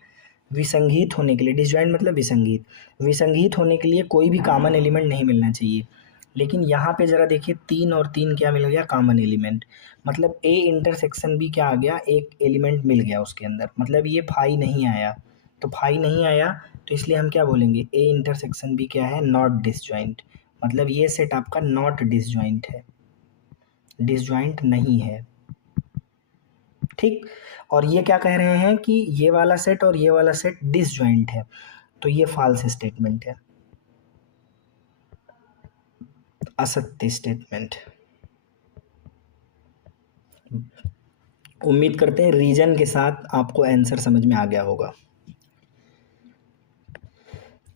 विसंगीत होने के लिए, डिसजॉइंट मतलब विसंगीत, विसंगीत होने के लिए कोई भी कॉमन एलिमेंट नहीं मिलना चाहिए। लेकिन यहाँ पे ज़रा देखिए 3 और 3 क्या मिल गया, कॉमन एलिमेंट। मतलब ए इंटरसेक्शन बी क्या आ गया, एक एलिमेंट मिल गया उसके अंदर, मतलब ये फाई नहीं आया। तो फाई नहीं आया तो इसलिए हम क्या बोलेंगे, ए इंटरसेक्शन बी क्या है, नॉट डिसजॉइंट। मतलब ये सेट आपका नॉट डिसजॉइंट है, डिसजॉइंट नहीं है। ठीक, और ये क्या कह रहे हैं कि ये वाला सेट और ये वाला सेट डिसजॉइंट है, तो ये फॉल्स स्टेटमेंट है, असत्य स्टेटमेंट। उम्मीद करते हैं रीजन के साथ आपको आंसर समझ में आ गया होगा।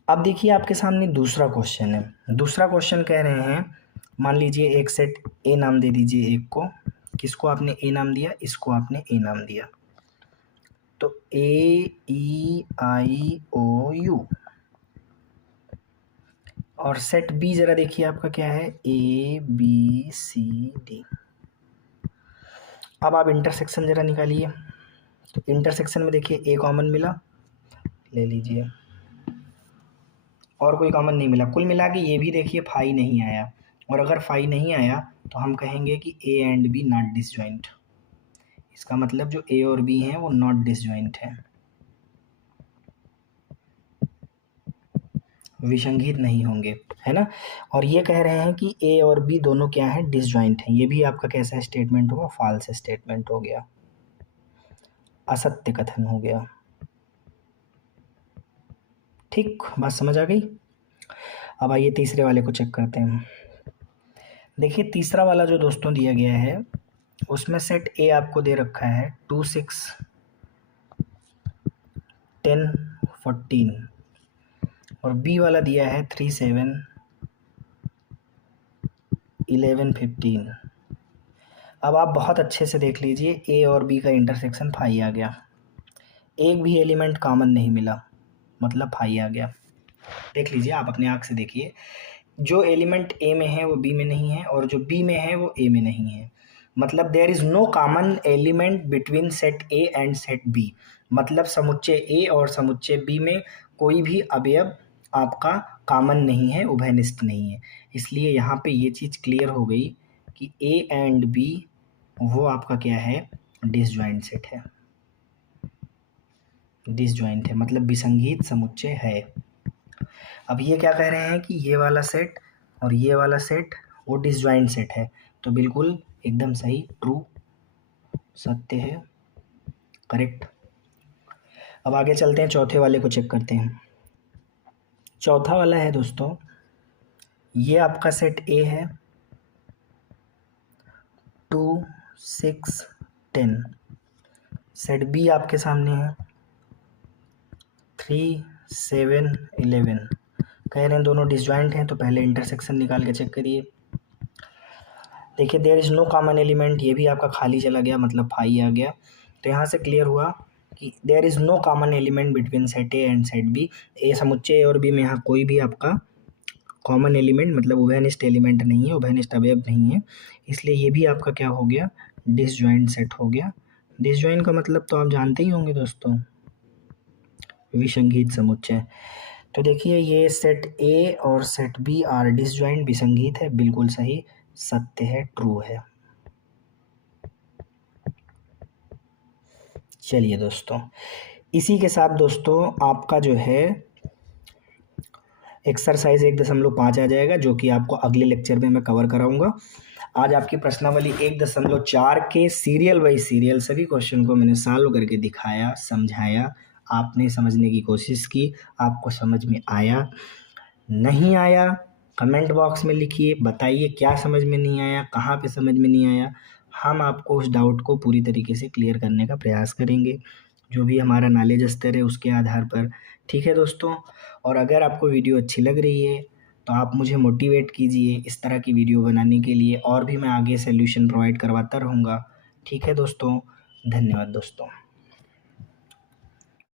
अब देखिए आपके सामने दूसरा क्वेश्चन है। दूसरा क्वेश्चन कह रहे हैं, मान लीजिए एक सेट ए नाम दे दीजिए एक को, किसको आपने ए नाम दिया, इसको आपने ए नाम दिया, तो ए ई आई ओ यू। और सेट बी जरा देखिए आपका क्या है, ए बी सी डी। अब आप इंटरसेक्शन जरा निकालिए, तो इंटरसेक्शन में देखिए ए कॉमन मिला, ले लीजिए, और कोई कॉमन नहीं मिला। कुल मिला के ये भी देखिए फाई नहीं आया, और अगर फाई नहीं आया तो हम कहेंगे कि A and B not disjoint. इसका मतलब जो ए और बी हैं वो नॉट डिसजॉइंट है, विसंगीत नहीं होंगे, है ना। और ये कह रहे हैं कि ए और बी दोनों क्या हैं, डिसजॉइंट हैं। ये भी आपका कैसा स्टेटमेंट होगा, फॉल्स स्टेटमेंट हो गया, असत्य कथन हो गया। ठीक, बात समझ आ गई। अब आइए तीसरे वाले को चेक करते हैं। देखिए तीसरा वाला जो दोस्तों दिया गया है उसमें सेट ए आपको दे रखा है 2 6 10 14, और बी वाला दिया है 3 7 11 15। अब आप बहुत अच्छे से देख लीजिए, ए और बी का इंटरसेक्शन फाई आ गया, एक भी एलिमेंट कॉमन नहीं मिला, मतलब फाई आ गया। देख लीजिए आप अपने आँख से देखिए, जो एलिमेंट ए में है वो बी में नहीं है, और जो बी में है वो ए में नहीं है। मतलब there is no common element between set A and set B. मतलब समुच्चय ए और समुच्चय बी में कोई भी अवयव आपका कॉमन नहीं है, उभयनिष्ठ नहीं है। इसलिए यहाँ पे ये चीज़ क्लियर हो गई कि ए एंड बी वो आपका क्या है, डिसजॉइंट सेट है, डिसजॉइंट है, मतलब विसंगीत समुच्चय है। अब ये क्या कह रहे हैं कि ये वाला सेट और ये वाला सेट वो डिसजॉइंट सेट है, तो बिल्कुल एकदम सही, ट्रू, सत्य है, करेक्ट। अब आगे चलते हैं, चौथे वाले को चेक करते हैं। चौथा वाला है दोस्तों, ये आपका सेट ए है 2 6 10, सेट बी आपके सामने है 3 7 11। कह रहे हैं दोनों डिसजॉइंट हैं, तो पहले इंटरसेक्शन निकाल के चेक करिए। देखिए there is no common element, ये भी आपका खाली चला गया, मतलब फाई आ गया। तो यहाँ से क्लियर हुआ कि there is no common element between set A and set B. A समुच्चय और बी में यहाँ कोई भी आपका कॉमन एलिमेंट मतलब उभयनिष्ठ एलिमेंट नहीं है, उभयनिष्ठ अवयव नहीं है, इसलिए ये भी आपका क्या हो गया, डिसजॉइंट सेट हो गया। डिसजॉइंट का मतलब तो आप जानते ही होंगे दोस्तों, विसंगीत समुच्चय। तो देखिए ये सेट ए और सेट बी आर डिसजॉइंट विसंगीत है, बिल्कुल सही, सत्य है, ट्रू है। चलिए दोस्तों, इसी के साथ दोस्तों आपका जो है एक्सरसाइज 1.5 आ जाएगा, जो कि आपको अगले लेक्चर में मैं कवर कराऊंगा। आज आपकी प्रश्नावली 1.4 के सीरियल बाई सीरियल सभी क्वेश्चन को मैंने सॉल्व करके दिखाया, समझाया, आपने समझने की कोशिश की, आपको समझ में आया नहीं आया कमेंट बॉक्स में लिखिए, बताइए क्या समझ में नहीं आया, कहाँ पे समझ में नहीं आया। हम आपको उस डाउट को पूरी तरीके से क्लियर करने का प्रयास करेंगे, जो भी हमारा नॉलेज स्तर है उसके आधार पर। ठीक है दोस्तों, और अगर आपको वीडियो अच्छी लग रही है तो आप मुझे मोटिवेट कीजिए इस तरह की वीडियो बनाने के लिए, और भी मैं आगे सोल्यूशन प्रोवाइड करवाता रहूँगा। ठीक है दोस्तों, धन्यवाद दोस्तों।